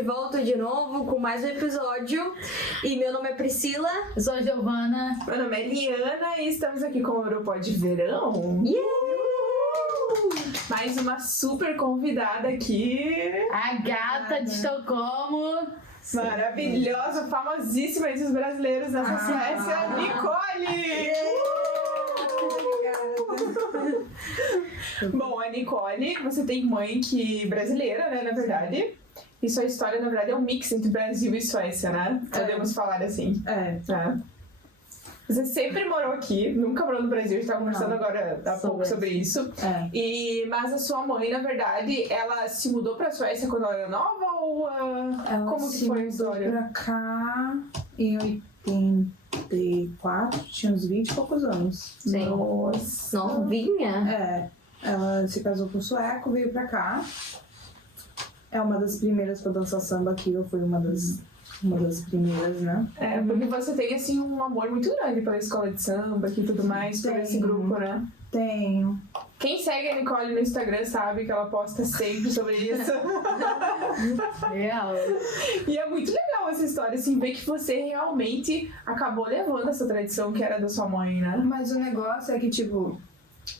de volta de novo com mais um episódio. E meu nome é Priscila. Eu sou a Giovana. Meu nome é Liana e estamos aqui com o Europod Verão. Mais uma super convidada aqui. A gata de Estocolmo. Maravilhosa, famosíssima entre os brasileiros nessa Suécia, Nicole! Bom, a Nicole, você tem mãe brasileira, né, na verdade. E sua história, na verdade, é um mix entre Brasil e Suécia, né? Podemos falar assim. É. Você sempre morou aqui, nunca morou no Brasil, a gente tava conversando agora há pouco sobre isso. Mas a sua mãe, na verdade, ela se mudou pra Suécia quando ela era nova ou como que foi a história? Pra cá em 84, tinha uns 20 e poucos anos. Sim. Nossa. Novinha? Ela se casou com um sueco, veio pra cá. É uma das primeiras pra dançar samba aqui, eu fui uma das primeiras, né? Porque você tem, assim, um amor muito grande pela escola de samba aqui e tudo mais, por esse grupo, né? Tenho. Quem segue a Nicole no Instagram sabe que ela posta sempre sobre isso. Real. E é muito legal essa história, assim, ver que você realmente acabou levando essa tradição que era da sua mãe, né? Mas o negócio é que, tipo,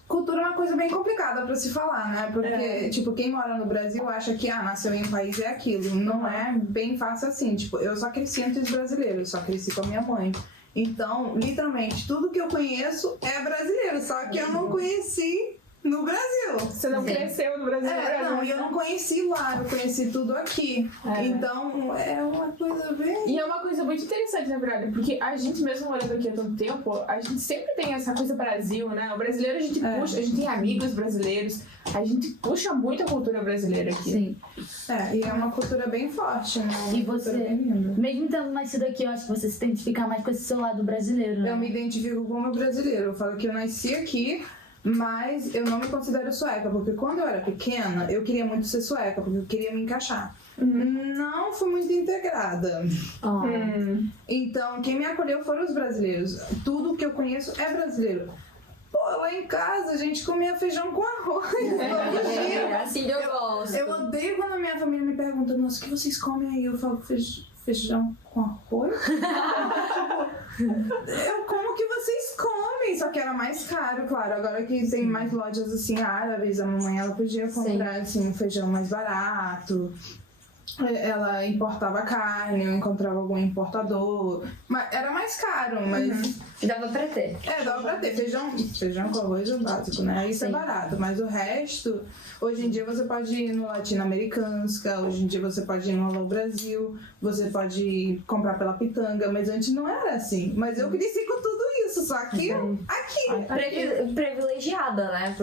cultura é uma coisa bem complicada pra se falar, né? Porque, tipo, quem mora no Brasil acha que, nasceu em um país é aquilo. Não é bem fácil assim. Tipo, eu só cresci entre os brasileiros, só cresci com a minha mãe. Então, literalmente, tudo que eu conheço é brasileiro, só que eu não conheci no Brasil. Você não cresceu no Brasil? Não, e eu não conheci lá, eu conheci tudo aqui. Então, é uma coisa bem... E é uma coisa muito interessante, na verdade, porque a gente mesmo morando aqui há tanto tempo, a gente sempre tem essa coisa Brasil, né? O brasileiro a gente puxa, a gente tem amigos brasileiros, a gente puxa muito a cultura brasileira aqui. Sim. E é uma cultura bem forte, né? E você, mesmo tendo nascido aqui, eu acho que você se identifica mais com esse seu lado brasileiro, né? Eu me identifico como brasileiro. Eu falo que eu nasci aqui, mas eu não me considero sueca, porque quando eu era pequena, eu queria muito ser sueca, porque eu queria me encaixar. Não fui muito integrada. Então, quem me acolheu foram os brasileiros. Tudo que eu conheço é brasileiro. Pô, lá em casa a gente comia feijão com arroz. Assim que eu gosto. Eu odeio quando a minha família me pergunta, nossa, o que vocês comem aí? Eu falo feijão com arroz? Como que vocês comem? Só que era mais caro, claro. Agora que tem mais lojas assim árabes, a mamãe ela podia comprar assim, um feijão mais barato. Ela importava carne, eu encontrava algum importador. Mas era mais caro, mas... Dava pra ter. Dava pra ter. Feijão com arroz é o básico, né? Isso é barato. Mas o resto, hoje em dia você pode ir no Latino-Americanska, hoje em dia você pode ir no Alô Brasil, você pode comprar pela Pitanga, mas antes não era assim. Mas eu cresci com tudo isso, só que aqui. Privilegiada, né?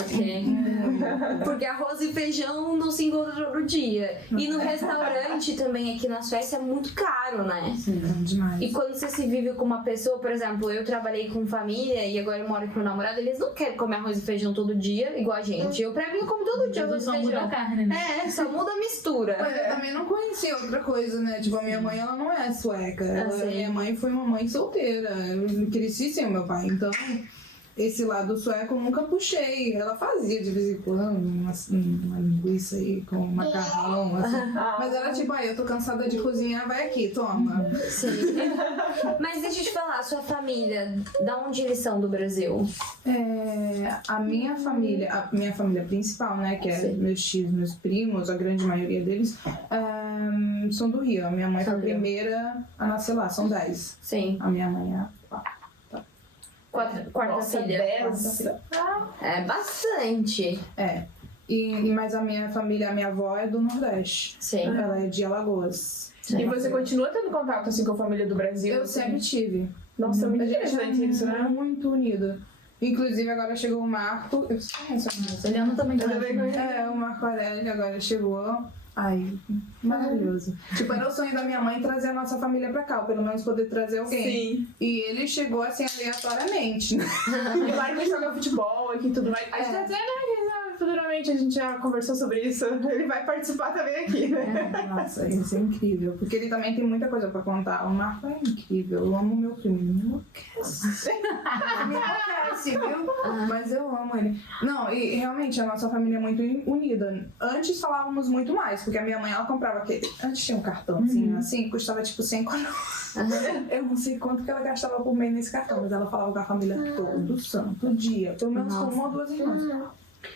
Porque arroz e feijão não se encontram todo dia. E no restaurante também aqui na Suécia é muito caro, né? Sim, demais. E quando você se vive com uma pessoa, por exemplo, eu trabalhei com família e agora eu moro com meu namorado, eles não querem comer arroz e feijão todo dia, igual a gente. Eu, pra mim, como todo dia arroz e Só feijão. muda a carne, né? Só muda a mistura. Mas eu também não conhecia outra coisa, né? Tipo, a minha mãe, ela não é sueca. Minha mãe foi uma mãe solteira. Eu cresci sem o meu pai. Então, esse lado sueco eu nunca puxei. Ela fazia de vez em quando uma linguiça aí com macarrão, assim. Mas era tipo, eu tô cansada de cozinhar, vai aqui, toma. Sim. Mas deixa eu te falar, sua família, da onde eles são do Brasil? A minha família principal, né, que é meus tios, meus primos, a grande maioria deles, são do Rio. A minha mãe foi a primeira a nascer lá, são 10. Sim. A minha mãe Quarta filha. 10. É bastante. Mas a minha família, a minha avó é do Nordeste. Sim. Ela é de Alagoas. E você continua tendo contato, assim, com a família do Brasil? Eu sempre tive. Nossa, muito A gente interessante isso, é né? muito unido. Inclusive, agora chegou o Marco. Eu conheço a moça. Eliana também conhece. O Marco Aurélio agora chegou. Ai, maravilhoso. Tipo, era o sonho da minha mãe trazer a nossa família pra cá, ou pelo menos poder trazer alguém. Sim. E ele chegou assim aleatoriamente. E lá que joga futebol aqui e tudo mais. A gente até, né, futuramente a gente já conversou sobre isso. Ele vai participar também aqui, né? Nossa, isso é incrível. Porque ele também tem muita coisa pra contar. O Marco é incrível. Eu amo meu primo. Me enlouquece. Me enlouquece, viu? Mas eu amo ele. Não, e realmente a nossa família é muito unida. Antes falávamos muito mais, porque a minha mãe, ela comprava aquele... Antes tinha um cartãozinho assim, custava tipo 100 coroas. Eu não sei quanto que ela gastava por mês nesse cartão, mas ela falava com a família todo santo dia. Pelo menos com uma ou duas irmãs.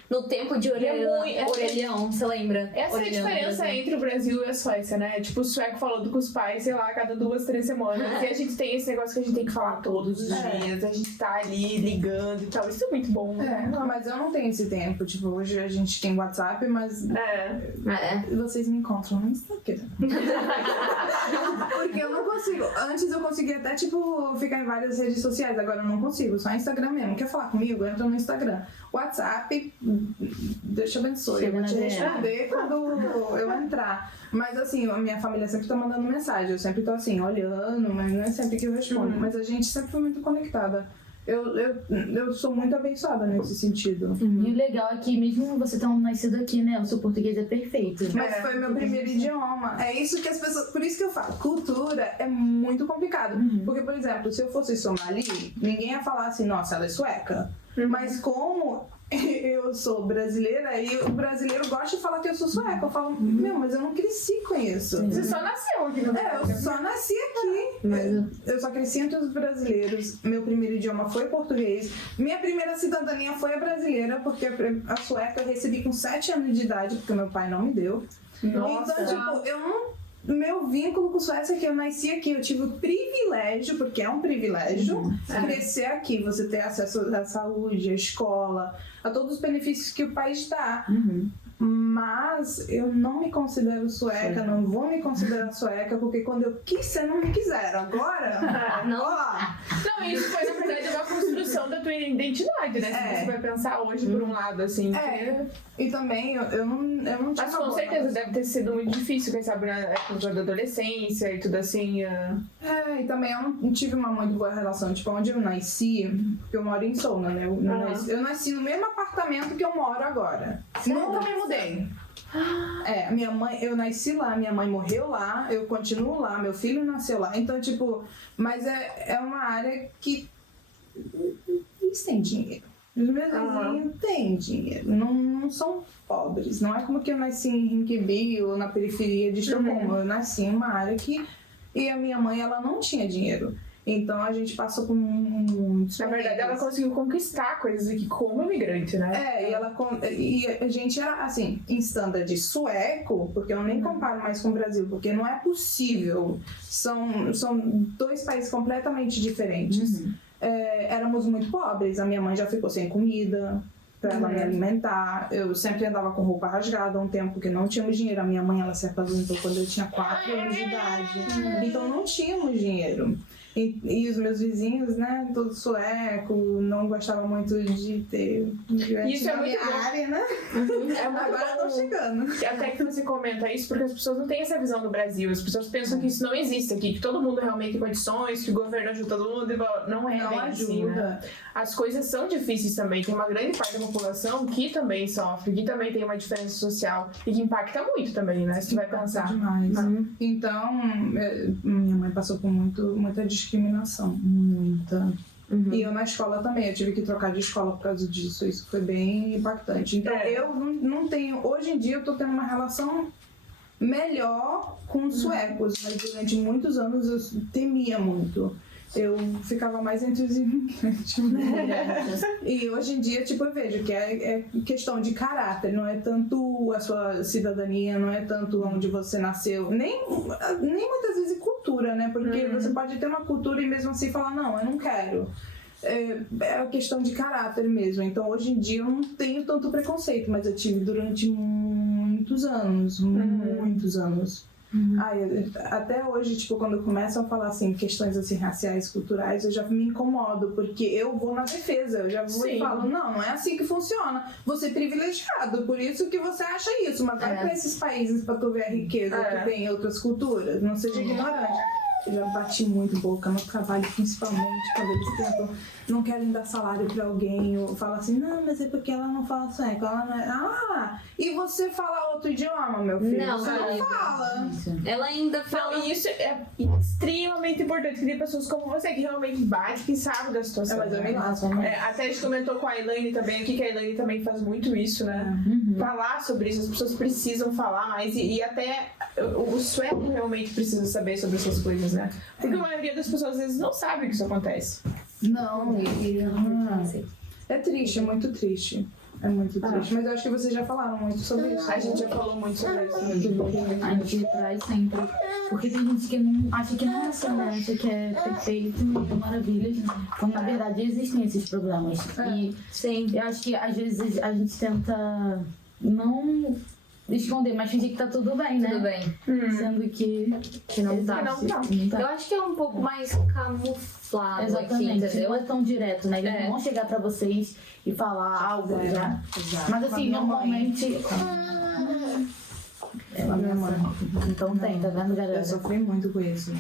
No tempo de orelhão, você lembra? Essa é a diferença entre o Brasil e a Suécia, né? Tipo, o sueco falando com os pais, sei lá, a cada 2, 3 semanas. E a gente tem esse negócio que a gente tem que falar todos os dias. A gente tá ali ligando e tal. Isso é muito bom, né? Não, mas eu não tenho esse tempo. Tipo, hoje a gente tem WhatsApp, mas vocês me encontram no Instagram. Porque eu não consigo. Antes eu conseguia até, tipo, ficar em várias redes sociais. Agora eu não consigo. Só Instagram mesmo. Quer falar comigo? Entra no Instagram. WhatsApp, Deus te abençoe. Eu vou te responder quando eu entrar. Mas assim, a minha família sempre tá mandando mensagem. Eu sempre tô assim, olhando, mas não é sempre que eu respondo. Mas a gente sempre foi muito conectada. Eu sou muito abençoada nesse sentido. E o legal é que mesmo você tendo nascido aqui, né? O seu português é perfeito. Mas foi meu primeiro idioma. É isso que as pessoas... Por isso que eu falo, cultura é muito complicado. Porque, por exemplo, se eu fosse somali, ninguém ia falar assim, nossa, ela é sueca. Mas como eu sou brasileira e o brasileiro gosta de falar que eu sou sueca, eu falo, meu, mas eu não cresci com isso. Você só nasceu aqui no Brasil. Eu só nasci aqui. Eu só cresci entre os brasileiros. Meu primeiro idioma foi português. Minha primeira cidadania foi a brasileira, porque a sueca eu recebi com 7 anos de idade, porque meu pai não me deu. Nossa. Então, tipo, eu não... Meu vínculo com Suécia é que eu nasci aqui, eu tive o privilégio, porque é um privilégio, crescer aqui, você ter acesso à saúde, à escola, a todos os benefícios que o país dá. Mas eu não me considero sueca, não vou me considerar sueca, porque quando eu quis ser, não me quiseram. Agora, Não, isso foi, na verdade, uma construção da tua identidade, né? Se você vai pensar hoje, por um lado, assim. E também eu não tinha. Mas com certeza deve ter sido muito difícil, quem sabe, na época da adolescência e tudo assim. E também eu não tive uma muito boa relação. Tipo, onde eu nasci, porque eu moro em Solna, né? Eu nasci no mesmo apartamento que eu moro agora. Nunca me mudei. Minha mãe, eu nasci lá, minha mãe morreu lá, eu continuo lá, meu filho nasceu lá. Então, tipo, mas é uma área que eles têm dinheiro. Os meus vizinhos têm dinheiro, não são pobres. Não é como que eu nasci em Rinkeby ou na periferia de Estocolmo. Eu nasci em uma área que... E a minha mãe, ela não tinha dinheiro. Então a gente passou por muitos... Na verdade, ela conseguiu conquistar coisas aqui como imigrante, né? E a gente era, assim, em standard sueco, porque eu nem comparo mais com o Brasil, porque não é possível. São 2 países completamente diferentes. Éramos muito pobres, a minha mãe já ficou sem comida pra ela me alimentar. Eu sempre andava com roupa rasgada há um tempo, porque não tínhamos dinheiro. A minha mãe, ela se aposentou quando eu tinha 4 anos de idade. Então não tínhamos dinheiro. E os meus vizinhos, né, todos suecos, não gostavam muito de ter isso na minha área, né? Agora estão chegando. Até que você comenta isso, porque as pessoas não têm essa visão do Brasil. As pessoas pensam que isso não existe aqui, que todo mundo realmente tem condições, que o governo ajuda todo mundo. Não é bem assim, né? As coisas são difíceis também. Tem uma grande parte da população que também sofre, que também tem uma diferença social e que impacta muito também, né? Se tu vai pensar. Demais. Então, minha mãe passou por muita discriminação, muita. E eu na escola também, eu tive que trocar de escola por causa disso, isso foi bem impactante. Então eu não tenho, hoje em dia eu tô tendo uma relação melhor com os suecos, mas durante muitos anos eu temia muito. Eu ficava mais entre os imigrantes. E hoje em dia, tipo, eu vejo que é questão de caráter, não é tanto a sua cidadania, não é tanto onde você nasceu, nem muitas vezes cultura, né? Porque você pode ter uma cultura e mesmo assim falar, não, eu não quero. É questão de caráter mesmo. Então, hoje em dia, eu não tenho tanto preconceito, mas eu tive durante muitos anos, muitos anos. Até hoje, tipo, quando começam a falar assim, questões assim, raciais, culturais, eu já me incomodo, porque eu vou na defesa, eu já vou e falo, não é assim que funciona, você é privilegiado, por isso que você acha isso, mas vai pra esses países pra tu ver a riqueza que tem outras culturas, não seja ignorante. Eu já bati muito boca no trabalho, principalmente quando eles tentam, não querem dar salário pra alguém, ou falam assim, não, mas é porque ela não fala sueco, ela não é... Ah, e você fala outro idioma, meu filho? Não, você não querida. fala. Ela ainda fala... Não, e isso é extremamente importante, que tem pessoas como você que realmente bate, que sabe da situação. Mas eu me né? lasco. Até a gente comentou com a Elaine também aqui, que a Elaine também faz muito isso, né? Falar sobre isso, as pessoas precisam falar mais e até o sueco realmente precisa saber sobre essas coisas, né? Porque a maioria das pessoas às vezes não sabe que isso acontece. Não, é triste, é muito triste. É muito triste. Mas eu acho que vocês já falaram muito sobre isso. A gente já falou muito sobre isso. A gente traz sempre. Porque tem gente que não acha que não é assim, né? Acha que é perfeito, mil maravilhas. Quando na verdade existem esses problemas. E Sim. eu acho que às vezes a gente tenta não esconder, mas fingir que tá tudo bem, né? Tudo bem. Sendo que não tá. existe, Não tá. Eu acho que é um pouco mais camuflado aqui, Exatamente, entendeu? não é tão direto, né? Eles É. não vão chegar pra vocês e falar algo, né? Mas assim, Com a minha normalmente. Com a minha mãe. Então tem, tá vendo, galera? Eu sofri muito com isso.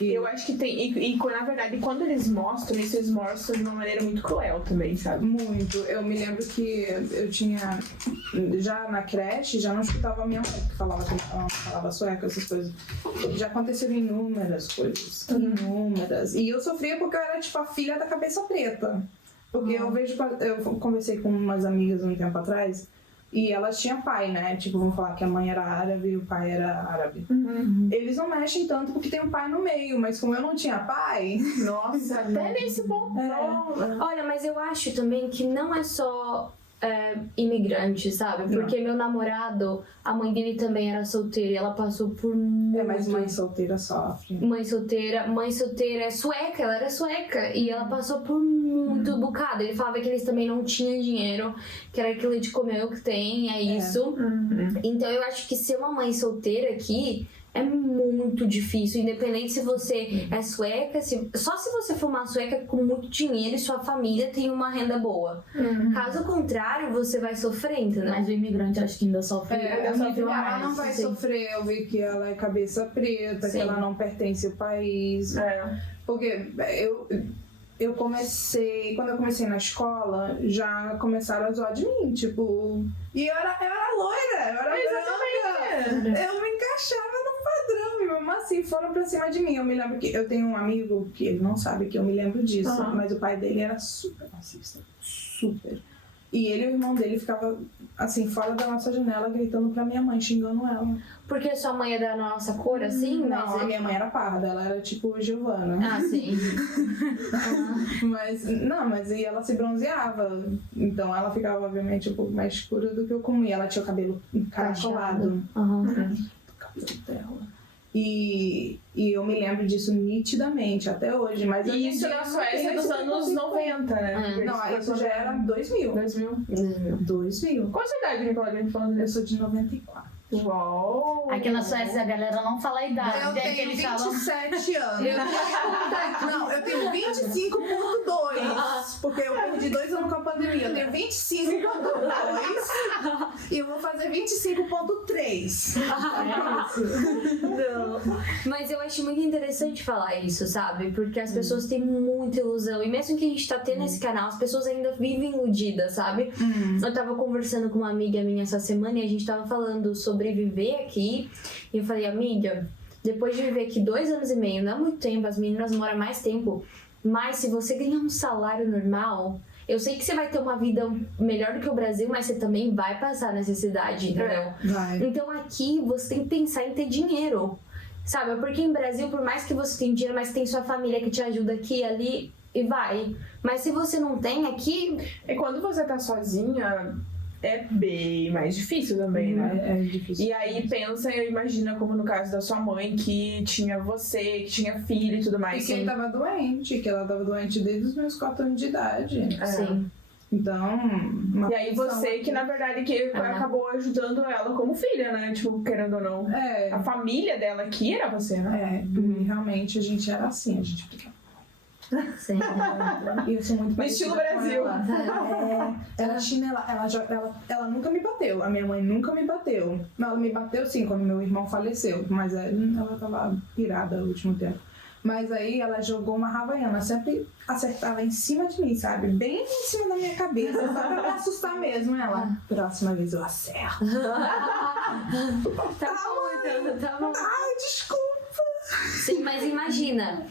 Eu acho que tem, e na verdade, quando eles mostram isso, eles mostram de uma maneira muito cruel também, sabe? Muito. Eu me lembro que eu tinha. Já na creche, já não escutava a minha mãe, que falava que ela não falava sueca, essas coisas. Já aconteceram inúmeras coisas. Inúmeras. E eu sofria porque eu era tipo a filha da cabeça preta. Porque eu vejo. Eu conversei com umas amigas um tempo atrás. E elas tinham pai, né? Tipo, vamos falar que a mãe era árabe e o pai era árabe. Eles não mexem tanto porque tem um pai no meio, mas como eu não tinha pai... Nossa, até nesse ponto. Olha, mas eu acho também que não é só imigrante, sabe? Porque meu namorado, a mãe dele também era solteira e ela passou por muito... mas mãe solteira sofre. Mãe solteira é sueca, ela era sueca e ela passou por muito bocado. Ele falava que eles também não tinham dinheiro, que era aquilo de comer o que tem, é isso. Então eu acho que ser uma mãe solteira aqui é muito difícil, independente se você é sueca, só se você for uma sueca com muito dinheiro e sua família tem uma renda boa. Caso contrário, você vai sofrer, entendeu? Mas o imigrante acho que ainda sofre. Ela não vai sofrer, eu vi que ela é cabeça preta, que ela não pertence ao país. Porque eu comecei, quando eu comecei na escola, já começaram a zoar de mim, tipo... E eu era loira, eu era branca. Eu me encaixava no padrão, e mesmo assim foram pra cima de mim. Eu me lembro que eu tenho um amigo que ele não sabe que eu me lembro disso, mas o pai dele era super racista, super. E ele e o irmão dele ficavam, assim, fora da nossa janela, gritando pra minha mãe, xingando ela. Porque sua mãe é da nossa cor, assim? Não, mas a minha mãe era parda, ela era tipo Giovana. Ah, sim. Mas e ela se bronzeava, então ela ficava, obviamente, um pouco mais escura do que eu comia. Ela tinha o cabelo encaracolado. O cabelo dela. E eu me lembro disso nitidamente, até hoje. Mas E isso na Suécia dos anos 90, né? Não, isso já era 2000. 2000. Qual a sua idade, Nicole? Falando Eu disso? sou de 94. Uau! Aqui na Suécia a galera não fala a idade. Eu É que tenho eles falam. 27 anos. Não, eu tenho 25.2. Porque eu perdi 2 anos com a pandemia. Eu tenho 25.2 e eu vou fazer 25.3. Não. Mas eu acho muito interessante falar isso, sabe? Porque as pessoas têm muita ilusão. E mesmo que a gente tá tendo esse canal, as pessoas ainda vivem iludidas, sabe? Eu tava conversando com uma amiga minha essa semana e a gente tava falando sobre viver aqui. E eu falei, amiga, depois de viver aqui 2 anos e meio, não é muito tempo, as meninas moram mais tempo. Mas se você ganhar um salário normal... Eu sei que você vai ter uma vida melhor do que o Brasil, mas você também vai passar necessidade, entendeu? Vai. Então aqui você tem que pensar em ter dinheiro, sabe? Porque em Brasil, por mais que você tenha dinheiro, mas tem sua família que te ajuda aqui e ali e vai. Mas se você não tem aqui... E quando você tá sozinha, é bem mais difícil também, né? É difícil. E aí imagina como no caso da sua mãe, que tinha você, que tinha filho e tudo mais. E quem tava doente, que ela tava doente desde os meus 4 anos de idade. Sim. Então... E aí você que na verdade que acabou ajudando ela como filha, né? Tipo, querendo ou não. A família dela aqui era você, né? Realmente a gente era assim, a gente brigava. Sim. E eu sou muito No parecida estilo com Brasil. ela. Ela chinela, ela nunca me bateu. A minha mãe nunca me bateu. Ela me bateu sim quando meu irmão faleceu, mas ela tava pirada no último tempo. Mas aí ela jogou uma havaiana, sempre acertava em cima de mim, sabe? Bem em cima da minha cabeça, só pra me assustar mesmo. Ela, próxima vez eu acerto. Tá bom. Ai, desculpa. Sim, mas imagina,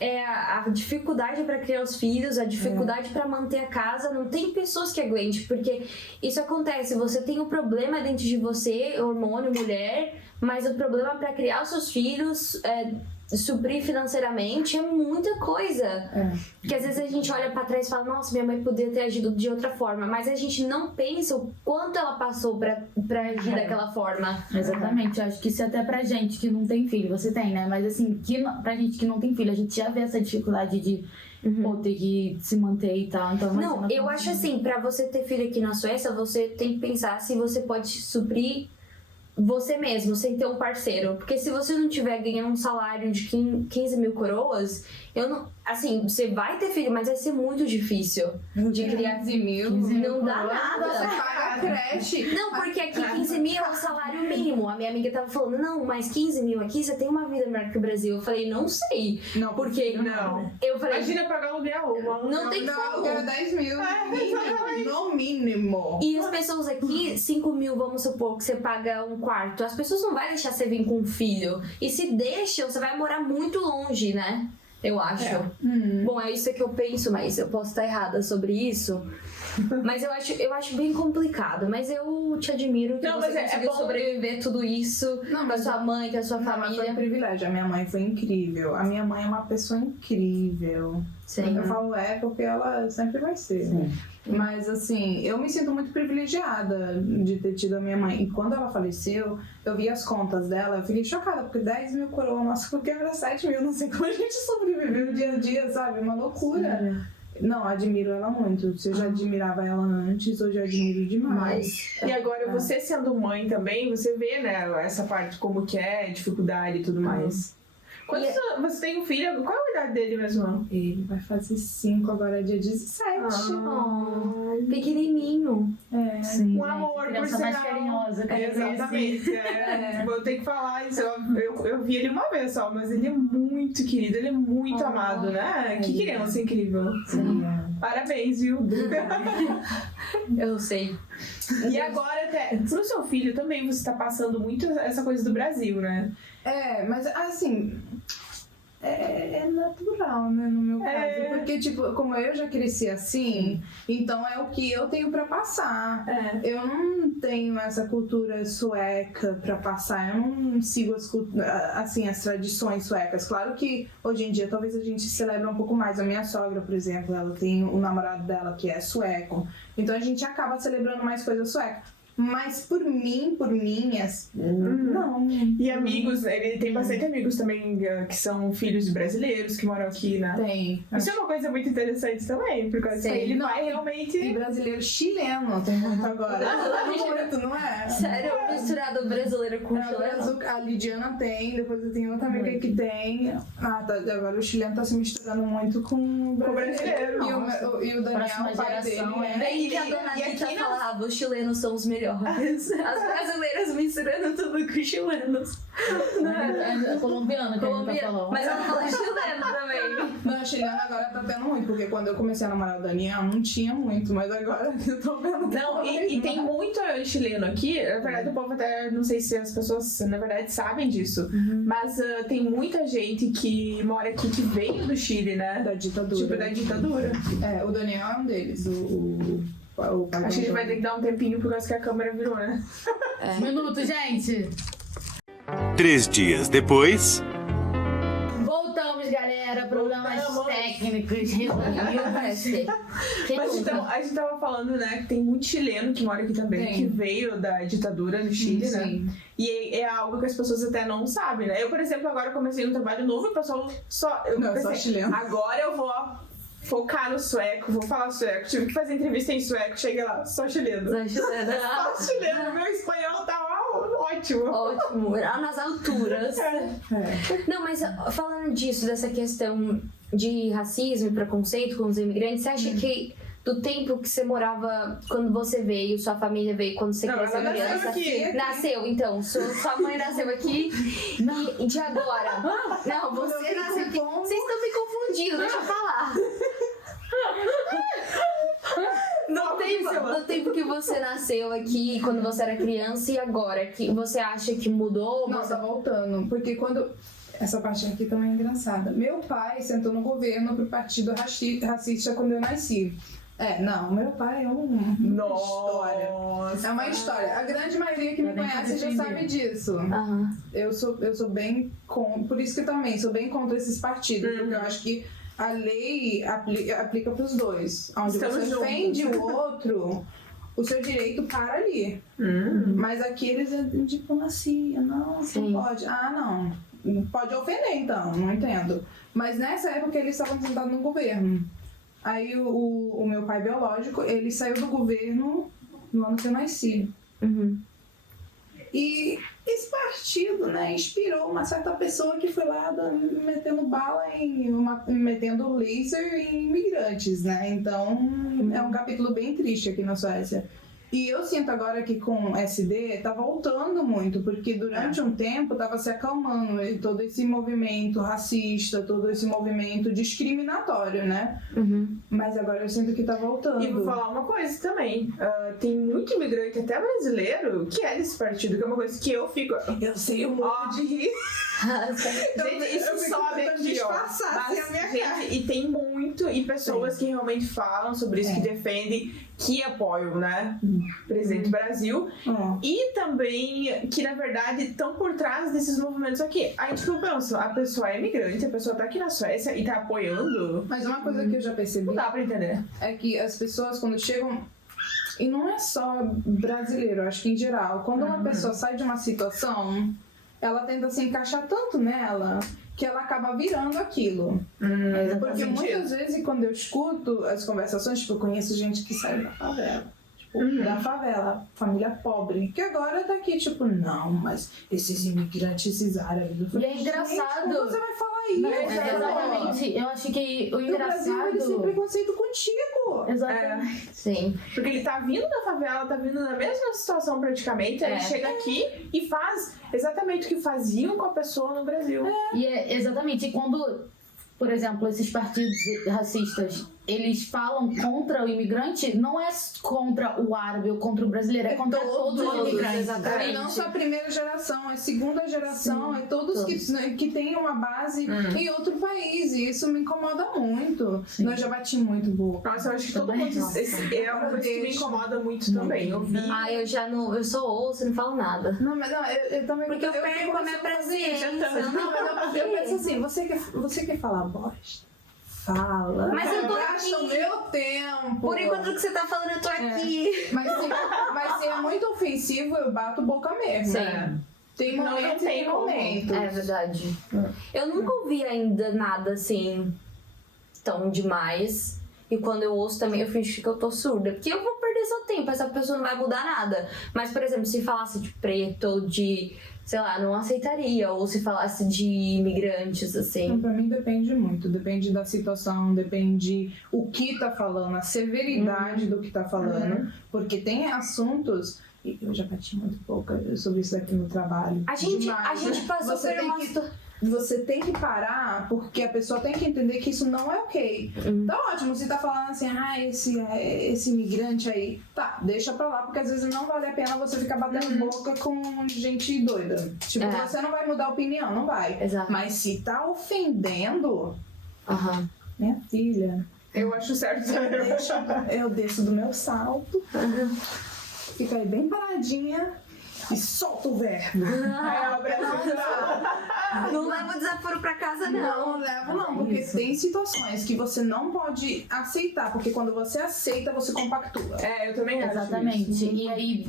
a dificuldade para criar os filhos, a dificuldade para manter a casa, não tem pessoas que aguentem, porque isso acontece, você tem um problema dentro de você, hormônio, mulher, mas o problema para criar os seus filhos, suprir financeiramente, é muita coisa. Que às vezes a gente olha pra trás e fala, nossa, minha mãe podia ter agido de outra forma, mas a gente não pensa o quanto ela passou pra agir daquela forma. Exatamente, eu acho que isso é até pra gente que não tem filho, você tem, né? Mas assim, pra gente que não tem filho, a gente já vê essa dificuldade de ter que se manter e tal. Então, não, eu acho assim, pra você ter filho aqui na Suécia, você tem que pensar se você pode suprir você mesmo, sem ter um parceiro. Porque se você não tiver ganhando um salário de 15 mil coroas, assim, você vai ter filho, mas vai ser muito difícil de criar. 15 mil. Não dá nada. Você paga a creche. Não, porque aqui 15 mil é o salário mínimo. A minha amiga tava falando, não, mas 15 mil aqui, você tem uma vida melhor que o Brasil. Eu falei, não sei. Não, porque não. Eu falei, Imagina pagar aluguel. não tem não, como. era 10 mil no mínimo. E as pessoas aqui, 5 mil, vamos supor, que você paga um quarto. As pessoas não vão deixar você vir com um filho. E se deixam, você vai morar muito longe, né? Eu acho. Bom, é isso que eu penso, mas eu posso estar errada sobre isso. Mas eu acho bem complicado. Mas eu te admiro que você conseguiu sobreviver tudo isso com a sua mãe, com a sua família. Foi um privilégio. A minha mãe foi incrível. A minha mãe é uma pessoa incrível. Sim. Eu falo porque ela sempre vai ser. Sim. Mas assim, eu me sinto muito privilegiada de ter tido a minha mãe. E quando ela faleceu, eu vi as contas dela, eu fiquei chocada, porque 10 mil coroas, nossa, porque era 7 mil, não sei como a gente sobreviveu no dia a dia, sabe? Uma loucura. Sim. Não, admiro ela muito. Se eu já admirava ela antes, hoje eu admiro demais. E agora, você sendo mãe também, você vê, né, essa parte como que é, dificuldade e tudo mais. Quando você tem um filho, qual é a idade dele mesmo? Ele vai fazer 5 agora, dia 17. Pequenininho. Sim, um amor, por criança mais sinal. carinhosa. Exatamente. Vou ter que falar isso. Eu vi ele uma vez só, mas ele é muito querido, ele é muito amado, né? Que criança incrível. Sim. Parabéns, viu? Eu sei. E agora, até pro seu filho também, você tá passando muito essa coisa do Brasil, né? Mas assim, é natural, né, no meu caso. Porque, tipo, como eu já cresci assim, então é o que eu tenho pra passar. Eu não tenho essa cultura sueca pra passar, eu não sigo as tradições suecas. Claro que hoje em dia talvez a gente celebra um pouco mais. A minha sogra, por exemplo, ela tem o namorado dela que é sueco, então a gente acaba celebrando mais coisas suecas. Mas por mim, não. E amigos, ele tem bastante amigos também que são filhos de brasileiros que moram aqui, né? Tem. Isso é uma coisa muito interessante também, porque ele vai realmente... E brasileiro chileno tem muito agora. Muito, não é? Sério, misturado brasileiro com chileno? A Lidiana tem, depois eu tenho outra amiga que tem. Agora o chileno tá se misturando muito com o brasileiro. E o Daniel, o pai dele, Bem que a dona Anitta falava, os chilenos são os melhores. As brasileiras misturando tudo com chilenos. É colombiano que a gente falou. Mas ela fala chileno também. Não, a chilena agora tá tendo muito, porque quando eu comecei a namorar o Daniel, não tinha muito, mas agora eu tô vendo. Não, e tem muito chileno aqui. Na verdade, o povo até, não sei se as pessoas, na verdade, sabem disso, mas tem muita gente que mora aqui que veio do Chile, né? Da ditadura. Tipo, da ditadura. O Daniel é um deles, Acho que a gente vai ter que dar um tempinho por causa que a câmera virou, né? Um minuto, gente. 3 dias depois... Voltamos, galera. Problemas técnicos resolvidos. Mas então, a gente tava falando, né, que tem muito chileno que mora aqui também, que veio da ditadura no Chile, né? E é algo que as pessoas até não sabem, né? Eu, por exemplo, agora comecei um trabalho novo e o pessoal só chileno. Agora eu vou focar no sueco, vou falar sueco. Tive que fazer entrevista em sueco, cheguei lá, só chileno. Só chileno, meu espanhol tá ótimo. Ótimo, nas alturas. Não, mas falando disso, dessa questão de racismo e preconceito com os imigrantes, você acha que do tempo que você morava, quando você veio, sua família veio, quando você Não, criança, ela nasceu aqui. Nasceu, então. Sua mãe nasceu aqui e de agora. Não, você nasceu aqui. Vocês estão me confundindo, deixa eu falar. No tempo que você nasceu aqui, quando você era criança e agora, que você acha que mudou? Não, tá voltando. Porque quando... Essa parte aqui também é engraçada. Meu pai sentou no governo pro partido racista quando eu nasci. Meu pai é uma história. É uma história. A grande maioria que me conhece já sabe disso. Eu sou bem contra... Por isso que também sou bem contra esses partidos. Porque eu acho que a lei aplica pros dois. Onde você ofende o outro... O seu direito para ali. Mas aqui eles é diplomacia. Não pode. Não. Pode ofender, então. Não entendo. Mas nessa época eles estavam sentados no governo. Aí o meu pai biológico, ele saiu do governo no ano que eu nasci. E esse partido, né, inspirou uma certa pessoa que foi lá metendo bala metendo laser em imigrantes, né? Então é um capítulo bem triste aqui na Suécia. E eu sinto agora que com SD tá voltando muito, porque durante um tempo tava se acalmando todo esse movimento racista, todo esse movimento discriminatório, né? Mas agora eu sinto que tá voltando. E vou falar uma coisa também, tem muito imigrante, até brasileiro, que é desse partido, que é uma coisa que eu fico... Eu sei um monte de rir. Gente, isso sobe aqui, ó. Gente, e tem muito, e pessoas que realmente falam sobre isso, que defendem, que apoiam, né? Presidente do Brasil. E também que, na verdade, estão por trás desses movimentos aqui. A gente pensa, a pessoa é imigrante, a pessoa tá aqui na Suécia e tá apoiando. Mas uma coisa que eu já percebi... Não dá pra entender. É que as pessoas, quando chegam... E não é só brasileiro, eu acho que em geral. Quando uma pessoa sai de uma situação... Ela tenta se encaixar tanto nela que ela acaba virando aquilo. Porque muitas vezes, quando eu escuto as conversações, tipo, eu conheço gente que sai da favela. Da favela, família pobre. Que agora tá aqui, tipo, não, mas esses imigrantes, esses árabes... E é engraçado. Como você vai falar isso? Exatamente. Eu acho que o engraçado... O Brasil, ele tem preconceito contigo. Exatamente. Sim. Porque ele tá vindo da favela, tá vindo da mesma situação praticamente, aí ele chega aqui e faz exatamente o que faziam com a pessoa no Brasil. E exatamente. E quando, por exemplo, esses partidos racistas, eles falam contra o imigrante, não é contra o árabe ou contra o brasileiro, é contra todos os imigrantes. Exatamente. É não só a primeira geração, é a segunda geração, é todos. Que têm uma base em outro país, e isso me incomoda muito. Nós já bati muito boca. Nossa, eu acho que todo mundo... É uma coisa que me incomoda muito também. Eu vi... Eu já não... Eu só ouço e não falo nada. Não, mas não, eu também... Porque eu perco a minha presença. Não, mas eu penso assim, você quer falar bosta? Fala. Mas eu tô Gasta o meu tempo. Por enquanto que você tá falando, eu tô aqui. Mas se é muito ofensivo, eu bato boca mesmo. Sim. Tem momentos e tem momentos. É verdade. Eu nunca ouvi ainda nada assim tão demais. E quando eu ouço também, eu finjo que eu tô surda. Porque eu vou perder só tempo, essa pessoa não vai mudar nada. Mas, por exemplo, se falasse de preto ou de... sei lá, não aceitaria. Ou se falasse de imigrantes, assim. Então, pra mim depende muito. Depende da situação, depende o que tá falando, a severidade do que tá falando. Porque tem assuntos... Eu já bati muito pouco sobre isso aqui no trabalho. A gente passou por uma... Você tem que parar, porque a pessoa tem que entender que isso não é ok. Tá ótimo, você tá falando assim, esse imigrante aí, tá, deixa pra lá, porque às vezes não vale a pena você ficar batendo boca com gente doida. Tipo, você não vai mudar a opinião, não vai. Exato. Mas se tá ofendendo, minha filha, eu acho certo. eu desço do meu salto, fica aí bem paradinha e solta o verbo. Não leva o desaforo pra casa, não. Não levo, não, porque tem situações que você não pode aceitar, porque quando você aceita, você compactua. Eu também acho. Exatamente. E aí,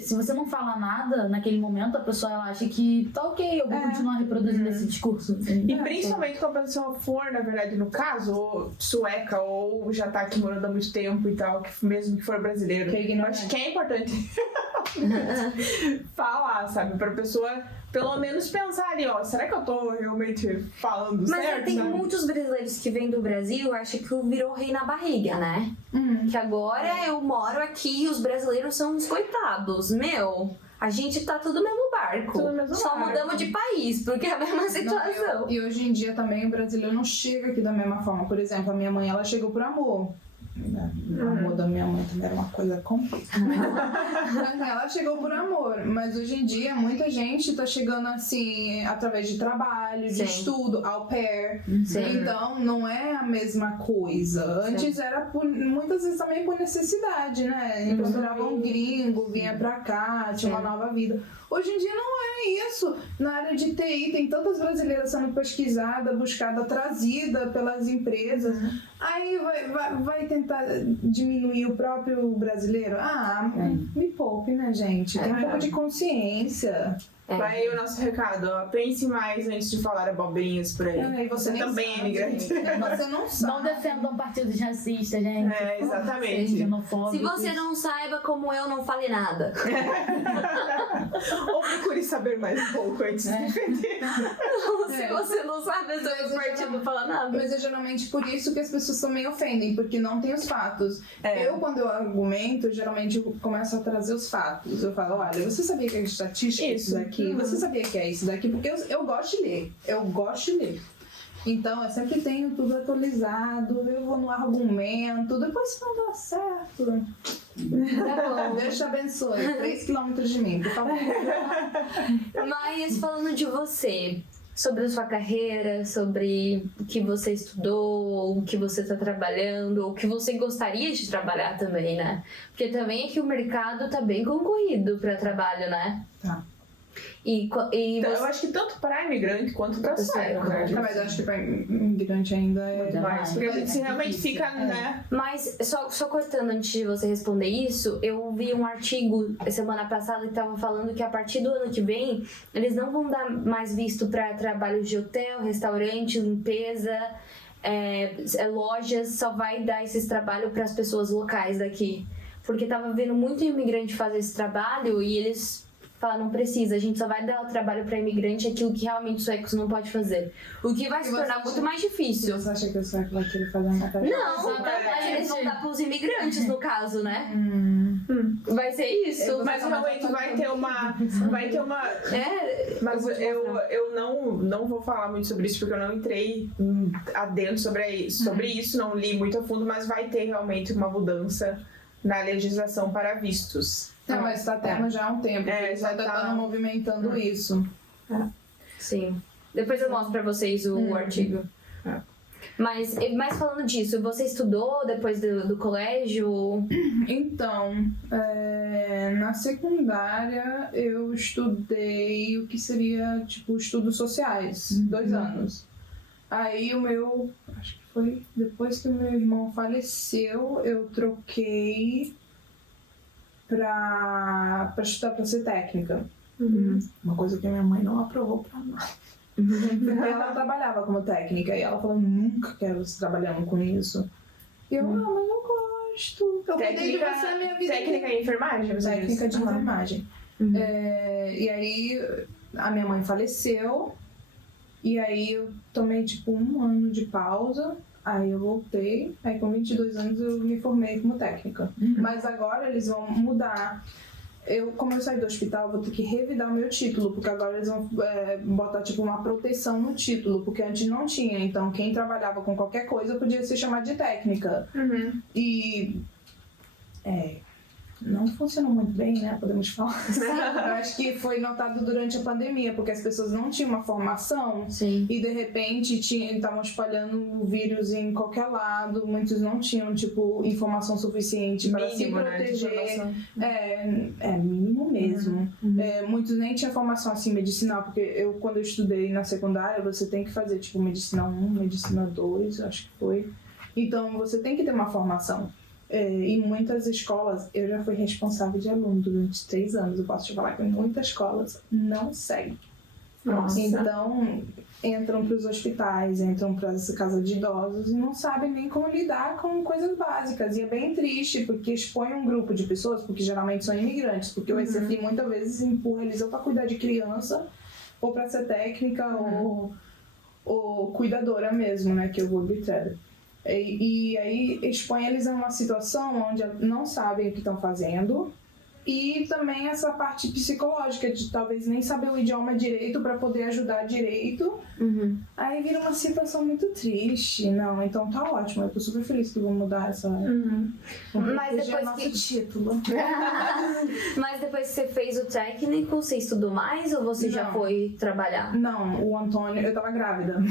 se você não fala nada naquele momento, a pessoa ela acha que tá ok, eu vou continuar reproduzindo esse discurso. E principalmente quando a pessoa for, na verdade, no caso, ou sueca, ou já tá aqui morando há muito tempo e tal, mesmo que for brasileiro. Eu acho que é importante. falar, sabe? Pra pessoa pelo menos pensar ali, ó, será que eu tô realmente falando Mas certo? tem sabe? muitos brasileiros que vêm do Brasil, acham que virou rei na barriga, né? Que agora eu moro aqui e os brasileiros são uns coitados. Meu, a gente tá tudo no mesmo barco. Tudo no mesmo Só barco. mudamos de país, porque é a mesma situação. E hoje em dia também o brasileiro não chega aqui da mesma forma. Por exemplo, a minha mãe, ela chegou por amor. O amor da minha mãe também era uma coisa complicada. Ela chegou por amor, mas hoje em dia muita gente tá chegando assim através de trabalho, de Sim. estudo, au pair. Sim. Então não é a mesma coisa. Antes era muitas vezes também por necessidade, né? Encontrava um gringo, vinha pra cá, tinha uma nova vida. Hoje em dia não é isso. Na área de TI tem tantas brasileiras sendo pesquisadas, buscadas, trazidas pelas empresas. Aí vai tentar diminuir o próprio brasileiro? Me poupe, né, gente? Tem um pouco de consciência. Vai aí o nosso recado, ó. Pense mais antes de falar abobrinhas por aí. E Você nem também é sabe. imigrante. Você não Não sabe. defendam partidos racistas, gente. É, exatamente. Xenofóbicos. Se você não saiba, como eu, não fale nada. Ou procure saber mais um pouco antes de defender. Se você não sabe, seu partido não fala nada. Mas é geralmente por isso que as pessoas também ofendem, porque não tem os fatos. Quando eu argumento, geralmente eu começo a trazer os fatos. Eu falo, olha, você sabia que a estatística é isso daqui? Você sabia que é isso daqui? Porque eu gosto de ler. Eu gosto de ler. Então, eu sempre tenho tudo atualizado, eu vou no argumento, depois se não dá certo. Tá bom. Deus te abençoe. 3 quilômetros de mim, por favor. Mas falando de você, sobre a sua carreira, sobre o que você estudou, o que você está trabalhando, o que você gostaria de trabalhar também, né? Porque também é que o mercado tá bem concorrido para trabalho, né? Tá. E Então, você... eu acho que tanto para imigrante quanto para sueco, né? Mas eu acho que para imigrante ainda é Mais, porque a gente realmente fica, né? Mas, só cortando antes de você responder isso, eu vi um artigo semana passada que tava falando que a partir do ano que vem, eles não vão dar mais visto para trabalhos de hotel, restaurante, limpeza, lojas, só vai dar esses trabalhos para as pessoas locais daqui. Porque tava vendo muito imigrante fazer esse trabalho e eles falaram, não precisa, a gente só vai dar o trabalho para imigrante aquilo que realmente os suecos não pode fazer. O que vai se tornar muito mais difícil. Você acha que o sueco vai querer fazer uma tarefa? Não, mas eles vão dar pros imigrantes, no caso, né? Vai ser isso. Mas realmente vai ter uma. Mas eu não vou falar muito sobre isso porque eu não entrei adentro sobre isso, não li muito a fundo, mas vai ter realmente uma mudança na legislação para vistos. Não, mas está tendo já há um tempo. Já está movimentando isso. Sim. Depois eu mostro pra vocês o artigo. Mas falando disso, você estudou depois do colégio? Então, na secundária eu estudei o que seria tipo estudos sociais, 2 anos. Aí acho que foi depois que o meu irmão faleceu, eu troquei pra estudar pra ser técnica. Uma coisa que a minha mãe não aprovou pra nada. Porque ela trabalhava como técnica e ela falou, nunca quero você trabalhando com isso. E eu, mas eu gosto. Eu cuidei de você a minha vida. Técnica em enfermagem? Técnica de enfermagem. E aí a minha mãe faleceu e aí eu tomei tipo 1 ano de pausa. Aí eu voltei, aí com 22 anos eu me formei como técnica. Mas agora eles vão mudar. Como eu saí do hospital, vou ter que revidar o meu título, porque agora eles vão botar tipo uma proteção no título, porque antes não tinha. Então quem trabalhava com qualquer coisa podia se chamar de técnica. E não funcionou muito bem, né? Podemos falar. Eu acho que foi notado durante a pandemia, porque as pessoas não tinham uma formação. Sim. E de repente estavam espalhando o vírus em qualquer lado. Muitos não tinham, tipo, informação suficiente para se proteger. Mínimo mesmo. Muitos nem tinham formação assim medicinal, porque quando eu estudei na secundária, você tem que fazer, tipo, medicina 1, medicina 2, acho que foi. Então, você tem que ter uma formação. Em muitas escolas, eu já fui responsável de aluno durante 3 anos. Eu posso te falar que muitas escolas não seguem. Nossa. Então, entram para os hospitais, entram para as casas de idosos e não sabem nem como lidar com coisas básicas. E é bem triste, porque expõe um grupo de pessoas, porque geralmente são imigrantes, porque o ECFI muitas vezes empurra eles ou para cuidar de criança, ou para ser técnica, ou cuidadora mesmo, né, que é o Work-Trader. E aí expõe eles a uma situação onde não sabem o que estão fazendo. E também essa parte psicológica de talvez nem saber o idioma direito para poder ajudar direito. Aí vira uma situação muito triste. Não, então tá ótimo. Eu tô super feliz que vão mudar essa... Mas depois nosso que... título. Mas depois que você fez o técnico, você estudou mais ou você já foi trabalhar? Não, o Antônio... Eu tava grávida.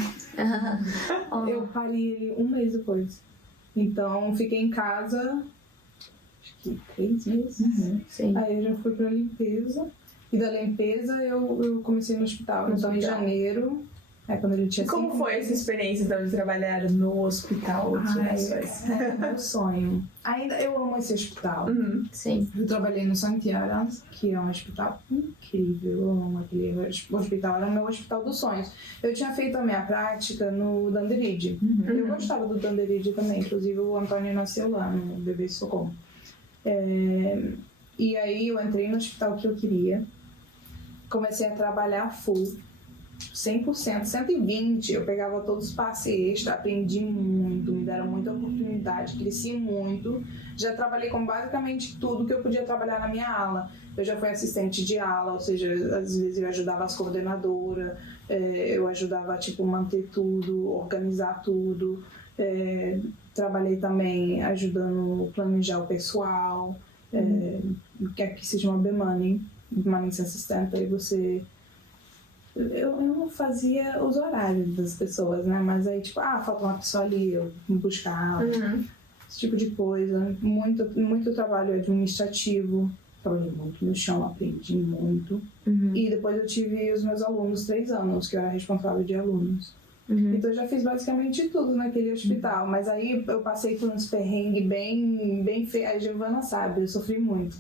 Eu parei ele um mês depois. Então fiquei em casa... 3 meses. Sim. Aí eu já fui pra limpeza. E da limpeza eu comecei no hospital. Então em janeiro, quando ele tinha Como 5 foi meses. essa experiência então, de trabalhar no hospital? É meu sonho. Ainda eu amo esse hospital. Sim. Eu trabalhei no Santiago, que é um hospital incrível. Eu amo aquele hospital. Era o meu hospital dos sonhos. Eu tinha feito a minha prática no Danderide. Eu gostava do Danderide também. Inclusive o Antônio nasceu lá, no Bebê Socorro. E aí eu entrei no hospital que eu queria, comecei a trabalhar full, 100%, 120%, eu pegava todos os passes extra, aprendi muito, me deram muita oportunidade, cresci muito, já trabalhei com basicamente tudo que eu podia trabalhar na minha ala. Eu já fui assistente de ala, ou seja, às vezes eu ajudava as coordenadoras, eu ajudava tipo manter tudo, organizar tudo. Trabalhei também ajudando a planejar o pessoal, que aqui se chama B-Money, permanência assistente, aí você... Eu não fazia os horários das pessoas, né? Mas aí, tipo, falta uma pessoa ali, eu vou buscar, esse tipo de coisa. Muito trabalho administrativo, trabalhei muito no chão, aprendi muito. E depois eu tive os meus alunos, 3 anos, que eu era responsável de alunos. Então eu já fiz basicamente tudo naquele hospital, mas aí eu passei por uns perrengues bem feios. A Giovana sabe, eu sofri muito.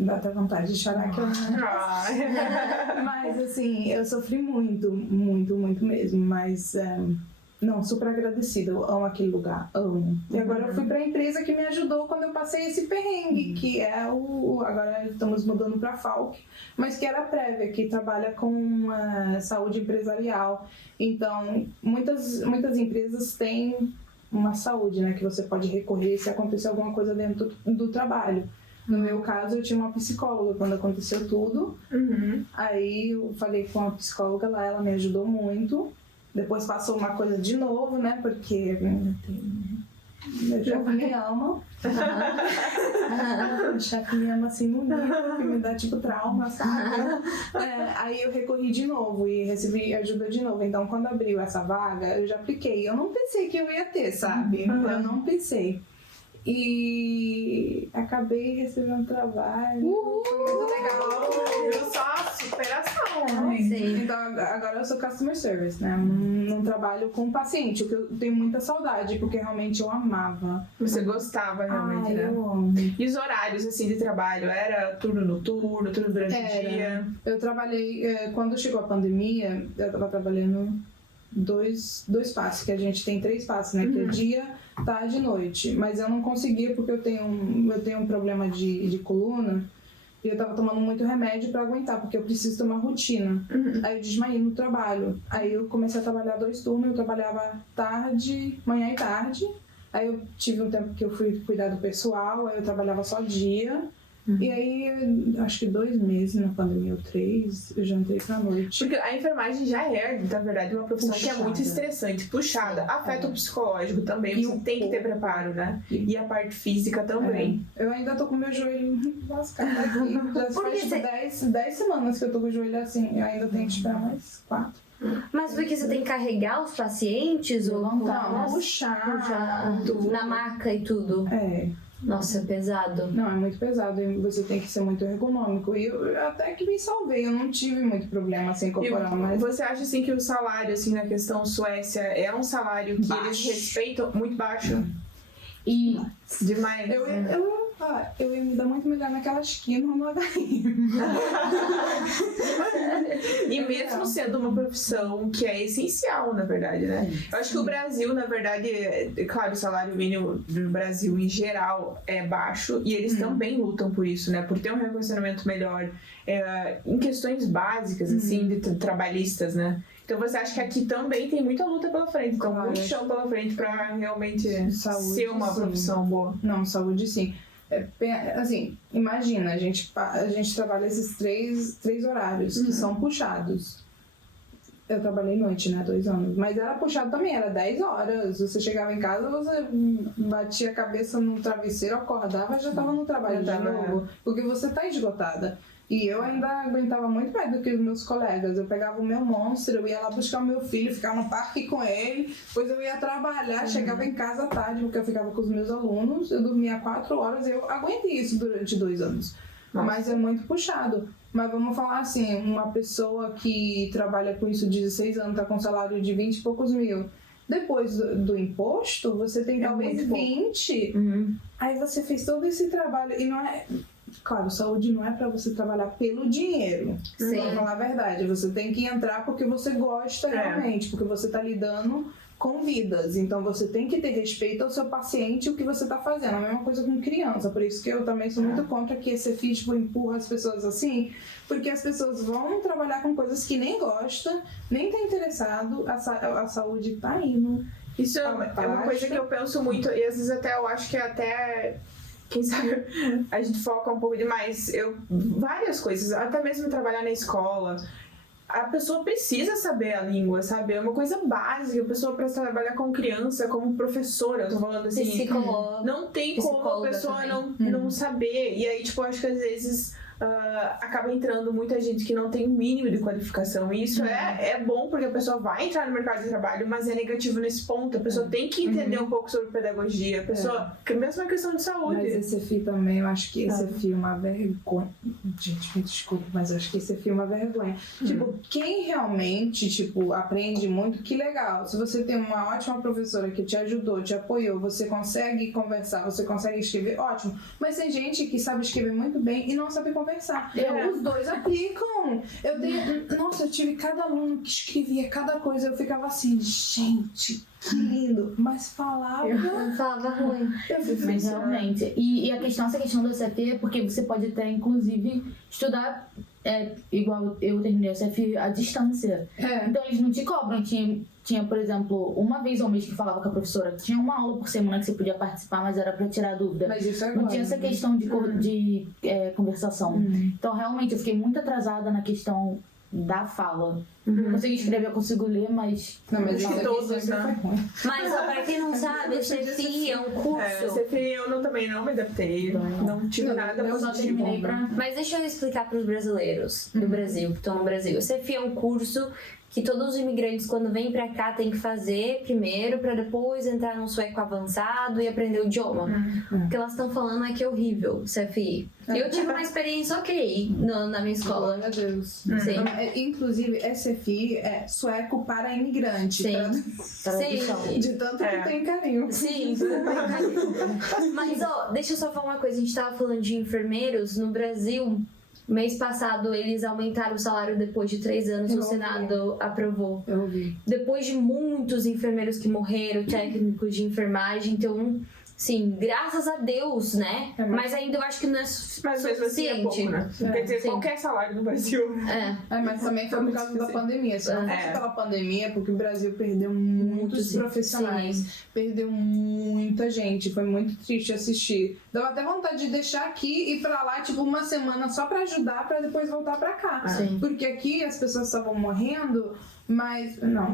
Dá até vontade de chorar que eu não... Mas assim, eu sofri muito mesmo, mas não, super agradecida, eu amo aquele lugar, amo. E agora eu fui pra empresa que me ajudou quando eu passei esse perrengue, que é agora estamos mudando pra Falck, mas que era a Prévia, que trabalha com saúde empresarial. Então, muitas empresas têm uma saúde, né, que você pode recorrer se acontecer alguma coisa dentro do trabalho. No meu caso, eu tinha uma psicóloga quando aconteceu tudo. Aí eu falei com a psicóloga lá, ela me ajudou muito. Depois passou uma coisa de novo, né? Porque meu chefe me ama. O chefe me ama assim no nível que me dá tipo trauma, sabe? Aí eu recorri de novo e recebi ajuda de novo. Então quando abriu essa vaga, eu já apliquei. Eu não pensei que eu ia ter, sabe? Eu não pensei. E acabei recebendo trabalho. Foi muito legal. Só superação. Sim. Então agora eu sou customer service, né? Não trabalho com paciente, o que eu tenho muita saudade, porque realmente eu amava. Você gostava realmente, né? Eu amo. E os horários assim de trabalho? Era turno noturno, turno durante o dia? Eu trabalhei, quando chegou a pandemia, eu tava trabalhando dois passos, que a gente tem 3 passos, né? Que é dia, tarde e noite. Mas eu não conseguia porque eu tenho um problema de coluna. E eu tava tomando muito remédio pra aguentar, porque eu preciso ter uma rotina. Aí eu desmaiei no trabalho. Aí eu comecei a trabalhar 2 turnos, eu trabalhava tarde, manhã e tarde. Aí eu tive um tempo que eu fui cuidar do pessoal, aí eu trabalhava só dia. E aí, acho que 2 meses na pandemia, ou 3, eu já entrei pra noite. Porque a enfermagem já é, na verdade, uma profissão que é muito Puxada. Estressante, puxada. Afeta o psicológico também, E você o tem que ter preparo, né? E a parte física também. Eu ainda tô com meu joelho lascado aqui. Já faz tipo 10 semanas que eu tô com o joelho assim. Eu ainda tenho que esperar mais 4. Mas porque você tem que carregar os pacientes ou Não, puxar puxar. na maca e tudo? Nossa, é pesado. Não, é muito pesado e você tem que ser muito ergonômico. E eu até que me salvei, eu não tive muito problema assim corporal, mas... Você acha assim que o salário, assim, na questão Suécia, é um salário que eles respeitam muito baixo? E Demais. Eu ia me dar muito melhor lugar naquela esquina no HM. E mesmo sendo uma profissão que é essencial, na verdade, né? Eu acho que o Brasil, na verdade, claro, o salário mínimo do Brasil em geral é baixo e eles também lutam por isso, né? Por ter um relacionamento melhor em questões básicas, assim, de trabalhistas, né? Então você acha que aqui também tem muita luta pela frente, então muito chão pela frente pra realmente ser uma profissão boa. Não, saúde sim. Assim, imagina, a gente trabalha esses três horários que são puxados. Eu trabalhei noite, né, 2 anos, mas era puxado também, era 10 horas. Você chegava em casa, você batia a cabeça no travesseiro, acordava e já tava no trabalho de novo, porque você tá esgotada. E eu ainda aguentava muito mais do que os meus colegas. Eu pegava o meu monstro, eu ia lá buscar o meu filho, ficava no parque com ele, depois eu ia trabalhar, chegava em casa tarde, porque eu ficava com os meus alunos, eu dormia 4 horas, eu aguentei isso durante 2 anos. Nossa. Mas é muito puxado. Mas vamos falar assim, uma pessoa que trabalha com isso 16 anos, tá com um salário de 20 e poucos mil. Depois do imposto, você tem talvez 20. Aí você fez todo esse trabalho e não é... Claro, saúde não é pra você trabalhar pelo dinheiro. Sim. Pra falar a verdade. Você tem que entrar porque você gosta realmente, porque você tá lidando com vidas. Então você tem que ter respeito ao seu paciente e o que você tá fazendo. A mesma coisa com criança. Por isso que eu também sou muito contra que esse FISPO empurra as pessoas assim, porque as pessoas vão trabalhar com coisas que nem gosta, nem tá interessado, a saúde tá indo. Isso é uma coisa que eu penso muito, e às vezes até eu acho que até... Quem sabe a gente foca um pouco demais. Várias coisas, até mesmo trabalhar na escola. A pessoa precisa saber a língua, sabe? É uma coisa básica. A pessoa para trabalhar com criança, como professora, eu tô falando assim. Psicóloga. Não tem como a pessoa não saber. E aí, tipo, acho que às vezes acaba entrando muita gente que não tem o mínimo de qualificação. E isso é bom porque a pessoa vai entrar no mercado de trabalho, mas é negativo nesse ponto. A pessoa tem que entender um pouco sobre pedagogia. A pessoa, mesmo a questão de saúde. Mas esse FI também, eu acho que esse FI é uma vergonha. Gente, me desculpa, mas eu acho que esse FI é uma vergonha. Tipo, quem realmente, tipo, aprende muito, que legal. Se você tem uma ótima professora que te ajudou, te apoiou, você consegue conversar, você consegue escrever, ótimo. Mas tem gente que sabe escrever muito bem e não sabe conversar. Os dois aplicam. Eu tive cada aluno que escrevia cada coisa, eu ficava assim, gente, que lindo. Mas falava. Eu falava ruim. Mas realmente. E essa questão do CFE é porque você pode até, inclusive, estudar igual eu terminei o CFE à distância. Então eles não te cobram. Tinha, por exemplo, uma vez ao mês que falava com a professora, tinha uma aula por semana que você podia participar, mas era pra tirar dúvida. Mas isso é não tinha essa questão de conversação. Então, realmente, eu fiquei muito atrasada na questão da fala. Consegui escrever, eu consigo ler, mas... Não, mas isso todos, né? Mas, pra quem não sabe, o CFI é um curso... CFI eu também não me adaptei, não tive nada eu só positivo. terminei pra... Mas deixa eu explicar pros brasileiros do Brasil, que estão no Brasil. O CFI é um curso que todos os imigrantes, quando vêm pra cá, têm que fazer primeiro, pra depois entrar no sueco avançado e aprender o idioma. O que elas estão falando é que é horrível, o CFI. Eu tive uma experiência na minha escola. Meu Deus. Sim. Inclusive, SFI é sueco para imigrante. Sim. De tanto que tem carinho. Sim, mas deixa eu só falar uma coisa. A gente tava falando de enfermeiros no Brasil. Mês passado eles aumentaram o salário depois de 3 anos, o Senado aprovou. Eu ouvi. Depois de muitos enfermeiros que morreram, técnicos de enfermagem, então, sim, graças a Deus, né? Mas ainda eu acho que não é Mas mesmo assim é pouco, né? Quer dizer, qualquer salário no Brasil. Mas também foi por causa da pandemia. Se não fosse pela pandemia, porque o Brasil perdeu muitos profissionais, perdeu muita gente. Foi muito triste assistir. Dava até vontade de deixar aqui e ir pra lá, tipo, uma semana só pra ajudar, pra depois voltar pra cá. Porque aqui as pessoas estavam morrendo, mas, não,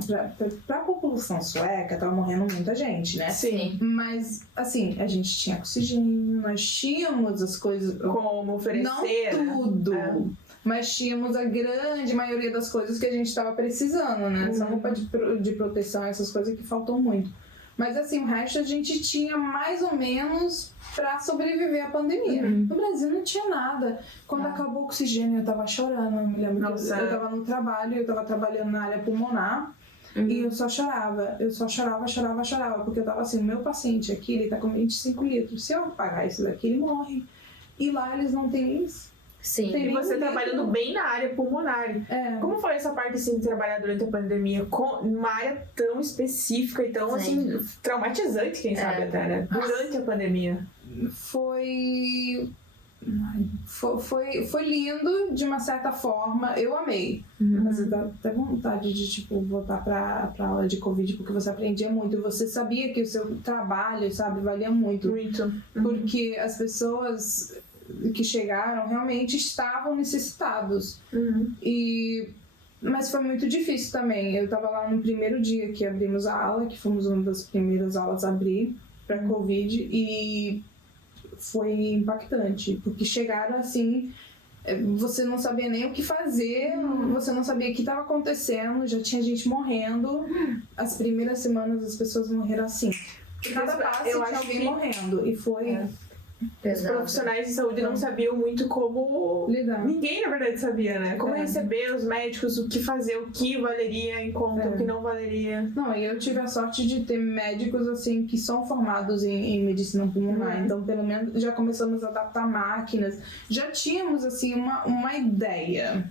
pra população sueca tava morrendo muita gente, né? Sim. Mas, assim, a gente tinha oxigênio, nós tínhamos as coisas... Como oferecer, não tudo, mas tínhamos a grande maioria das coisas que a gente estava precisando, né? Essa roupa de proteção, essas coisas que faltam muito. Mas, assim, o resto a gente tinha mais ou menos pra sobreviver à pandemia. No Brasil não tinha nada. Quando acabou o oxigênio, eu tava chorando. Eu me lembro que eu tava no trabalho, eu tava trabalhando na área pulmonar. E eu só chorava. Eu só chorava. Porque eu tava assim, meu paciente aqui, ele tá com 25 litros. Se eu pagar isso daqui, ele morre. E lá eles não têm isso. Sim. E você trabalhando bem na área pulmonar. Como foi essa parte assim, de trabalhar durante a pandemia com uma área tão específica e tão assim, traumatizante, quem sabe até, né? Durante a pandemia. Foi lindo de uma certa forma, eu amei. Mas eu dá até vontade de tipo, voltar pra aula de Covid, porque você aprendia muito e você sabia que o seu trabalho, sabe, valia muito. Porque as pessoas que chegaram realmente estavam necessitados. Mas foi muito difícil também. Eu tava lá no primeiro dia que abrimos a aula, que fomos uma das primeiras aulas a abrir para Covid, e foi impactante, porque chegaram assim, você não sabia nem o que fazer, você não sabia o que estava acontecendo, já tinha gente morrendo. As primeiras semanas as pessoas morreram assim. Cada passo tinha alguém morrendo, e foi... Os profissionais de saúde não sabiam muito como lidar. Ninguém, na verdade, sabia, né? Como receber os médicos, o que fazer, o que valeria em conta, o que não valeria. Não, e eu tive a sorte de ter médicos, assim, que são formados em medicina pulmonar. Então, pelo menos, já começamos a adaptar máquinas. Já tínhamos, assim, uma ideia.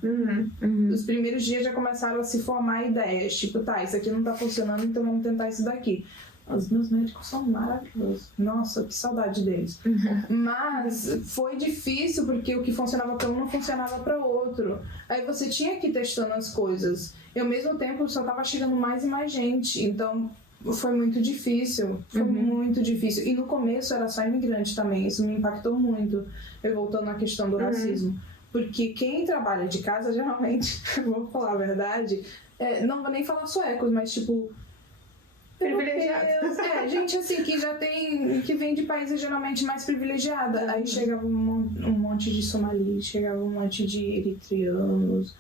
Os primeiros dias já começaram a se formar ideias. Tipo, tá, isso aqui não tá funcionando, então vamos tentar isso daqui. Os meus médicos são maravilhosos. Nossa, que saudade deles. Mas foi difícil porque o que funcionava para um não funcionava para outro. Aí você tinha que ir testando as coisas. E ao mesmo tempo só tava chegando mais e mais gente. Então foi muito difícil. Foi muito difícil. E no começo era só imigrante também. Isso me impactou muito. Eu voltando à questão do racismo. Porque quem trabalha de casa, geralmente, vou falar a verdade, não vou nem falar suecos, mas tipo... privilegiados. Gente assim que já tem, que vem de países geralmente mais privilegiados. Aí chegava um monte de somalis, chegava um monte de eritreanos,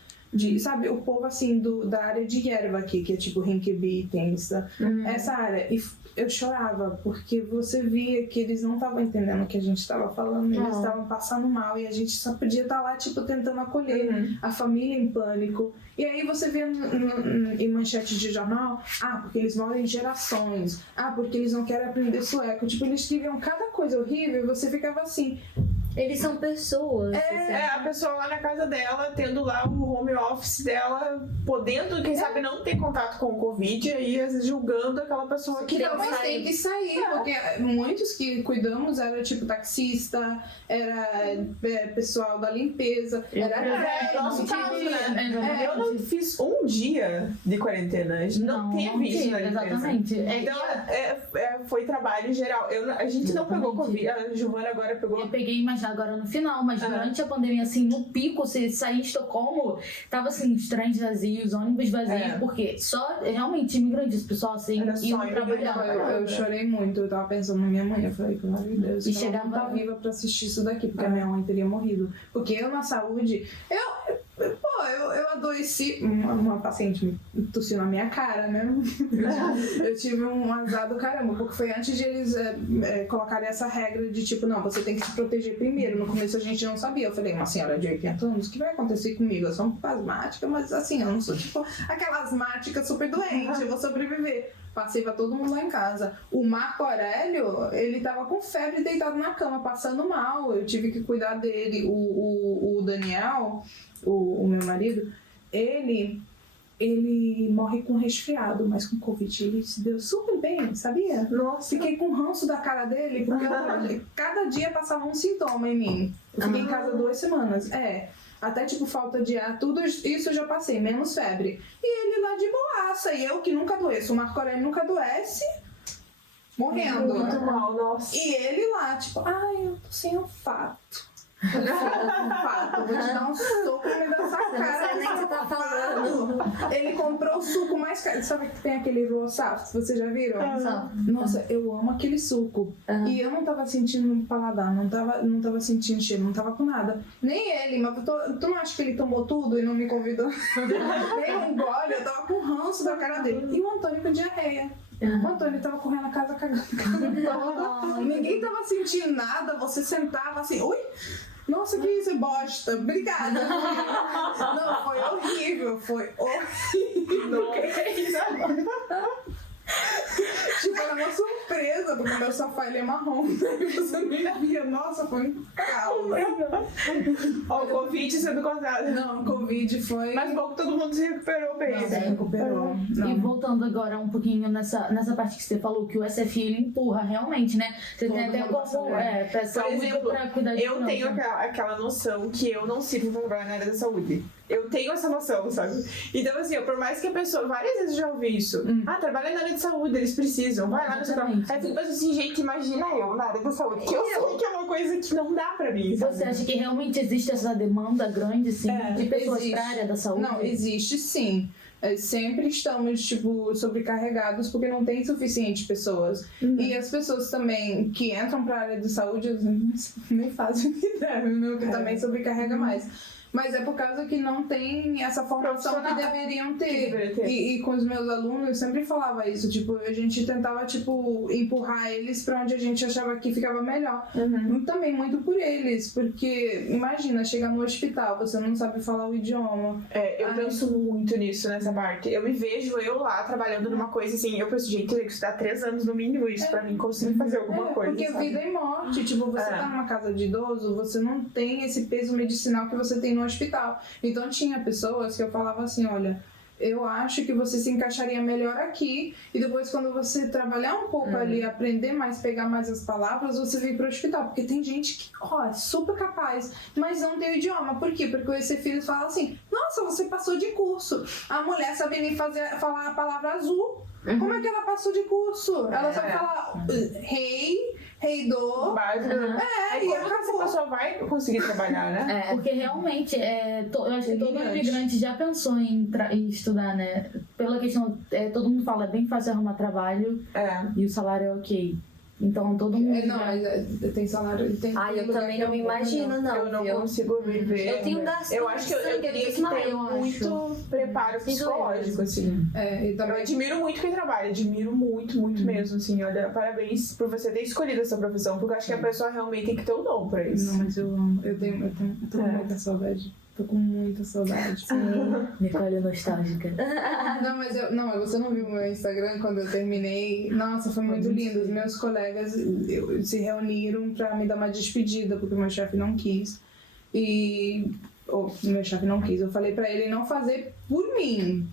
sabe, o povo assim da área de Yerba aqui, que é tipo Rinkeby, Tensta, essa área. E eu chorava, porque você via que eles não estavam entendendo o que a gente estava falando, eles estavam passando mal e a gente só podia estar lá, tipo, tentando acolher a família em pânico. E aí você vê em manchete de jornal, porque eles moram em gerações, porque eles não querem aprender sueco. Tipo, eles escreviam cada coisa horrível e você ficava assim... Eles são pessoas. A pessoa lá na casa dela, tendo lá o home office dela, podendo, quem sabe, não ter contato com o Covid, aí às vezes julgando aquela pessoa que não, mas tem que sair, porque muitos que cuidamos era tipo taxista, era pessoal da limpeza, era nosso caso, né? Eu não fiz um dia de quarentena, a gente não teve isso na limpeza. Exatamente. Então, foi trabalho em geral. A gente não pegou Covid, a Giovana agora pegou. Eu peguei, mas agora no final, mas durante a pandemia, assim, no pico, você sair em Estocolmo, tava assim, os trens vazios, ônibus vazios, porque só realmente imigrantes, pessoal, assim, iam trabalhar. Eu chorei muito, eu tava pensando na minha mãe, eu falei, pelo amor de Deus, e ela chegava não tá viva pra assistir isso daqui, porque a minha mãe teria morrido. Porque eu na saúde, eu adoeci, uma paciente me tossiu na minha cara, né? Eu tive um azar do caramba, porque foi antes de eles colocarem essa regra de tipo, não, você tem que se proteger primeiro. No começo a gente não sabia. Eu falei, uma senhora de 80 anos, o que vai acontecer comigo? Eu sou um pouco asmática, mas assim, eu não sou tipo aquela asmática super doente, eu vou sobreviver. Passei pra todo mundo lá em casa. O Marco Aurélio, ele tava com febre deitado na cama, passando mal. Eu tive que cuidar dele. O Daniel, o meu marido, ele morre com resfriado, mas com Covid ele se deu super bem, sabia? Nossa. Fiquei com ranço da cara dele, porque cada dia passava um sintoma em mim. Eu fiquei em casa 2 semanas. Até tipo falta de ar, tudo isso eu já passei, menos febre. E ele lá de boaça, e eu que nunca adoeço. O Marco Aurélio nunca adoece, morrendo. Muito mal, nossa. E ele lá, tipo, eu tô sem olfato. Vou te dar um soco no meio dessa cara. Não sei nem o que você tá falando. Ele comprou o suco mais caro. Sabe que tem aquele raw saft? Vocês já viram? Nossa, eu amo aquele suco. E eu não tava sentindo paladar, não tava sentindo cheiro, não tava com nada. Nem ele, mas tu não acha que ele tomou tudo e não me convidou? Nem um gole, eu tava com ranço da cara dele. E o Antônio com diarreia. O Antônio tava correndo a casa cagando toda. Ninguém tava sentindo nada, você sentava assim, ui? Nossa, que isso, bosta. Obrigada. Não, foi horrível. Foi horrível. Que é isso? Tipo, era uma surpresa, porque o meu sofá ele é marrom. E você nem via. Nossa, foi um caos. Ó, o Covid sendo contado. Não, o Covid foi... Mas bom que todo mundo se recuperou bem. Não, se recuperou. E voltando agora um pouquinho nessa parte que você falou, que o SFI ele empurra realmente, né? Você Todo tem até mundo passa, como Por saúde exemplo, pra cuidar de eu criança. tenho aquela noção que eu não sirvo pra trabalhar na área da saúde. Eu tenho essa noção, sabe? Então, assim, por mais que a pessoa... Várias vezes eu já ouvi isso. Trabalha na área de saúde, eles precisam. Vai lá no seu trabalho. Aí eu fico pensando assim, gente, imagina eu na área da saúde. Que eu sei que é uma coisa que não dá pra mim, sabe? Você acha que realmente existe essa demanda grande, assim, de pessoas existe. pra área da saúde? Não, existe sim. Sempre estamos, tipo, sobrecarregados porque não tem suficiente pessoas. E as pessoas também que entram para a área de saúde nem fazem o que devem, que também sobrecarrega mais. Mas é por causa que não tem essa formação que deveriam ter. E com os meus alunos eu sempre falava isso, tipo, a gente tentava, tipo, empurrar eles pra onde a gente achava que ficava melhor. Também muito por eles, porque imagina, chegar no hospital, você não sabe falar o idioma. Eu penso muito nisso, nessa parte. Eu me vejo lá trabalhando numa coisa assim, eu penso, gente, eu tenho que estudar 3 anos no mínimo isso pra mim conseguir fazer alguma coisa. Porque sabe? vida e morte, tipo, você tá numa casa de idoso, você não tem esse peso medicinal que você tem no hospital. Então tinha pessoas que eu falava assim, olha, eu acho que você se encaixaria melhor aqui e depois quando você trabalhar um pouco ali, aprender mais, pegar mais as palavras, você vir pro hospital. Porque tem gente que, é super capaz, mas não tem o idioma. Por quê? Porque esse filho fala assim, nossa, você passou de curso. A mulher sabe nem falar a palavra azul. Como é que ela passou de curso? Ela sabe falar reido. Básico. E como que essa pessoa vai conseguir trabalhar, né? Porque realmente, eu acho que todo imigrante já pensou em estudar, né? Pela questão, todo mundo fala, é bem fácil arrumar trabalho e o salário é ok. Então todo mundo. Mas tem salário. Tem eu também não me imagino, não. Eu não viu? consigo viver. Eu tenho Eu acho que eu teria que ter muito preparo psicológico, assim. E também... Eu admiro muito quem trabalha, admiro muito, muito mesmo, assim. Olha, parabéns por você ter escolhido essa profissão, porque eu acho que a pessoa realmente tem que ter o dom pra isso. Não, mas eu amo. Eu tô com muita saudade. Tô com muita saudade. Nicole nostálgica. Mas você não viu o meu Instagram quando eu terminei? Nossa, foi muito lindo. Os meus colegas se reuniram pra me dar uma despedida, porque o meu chefe não quis. Meu chefe não quis. Eu falei pra ele não fazer por mim.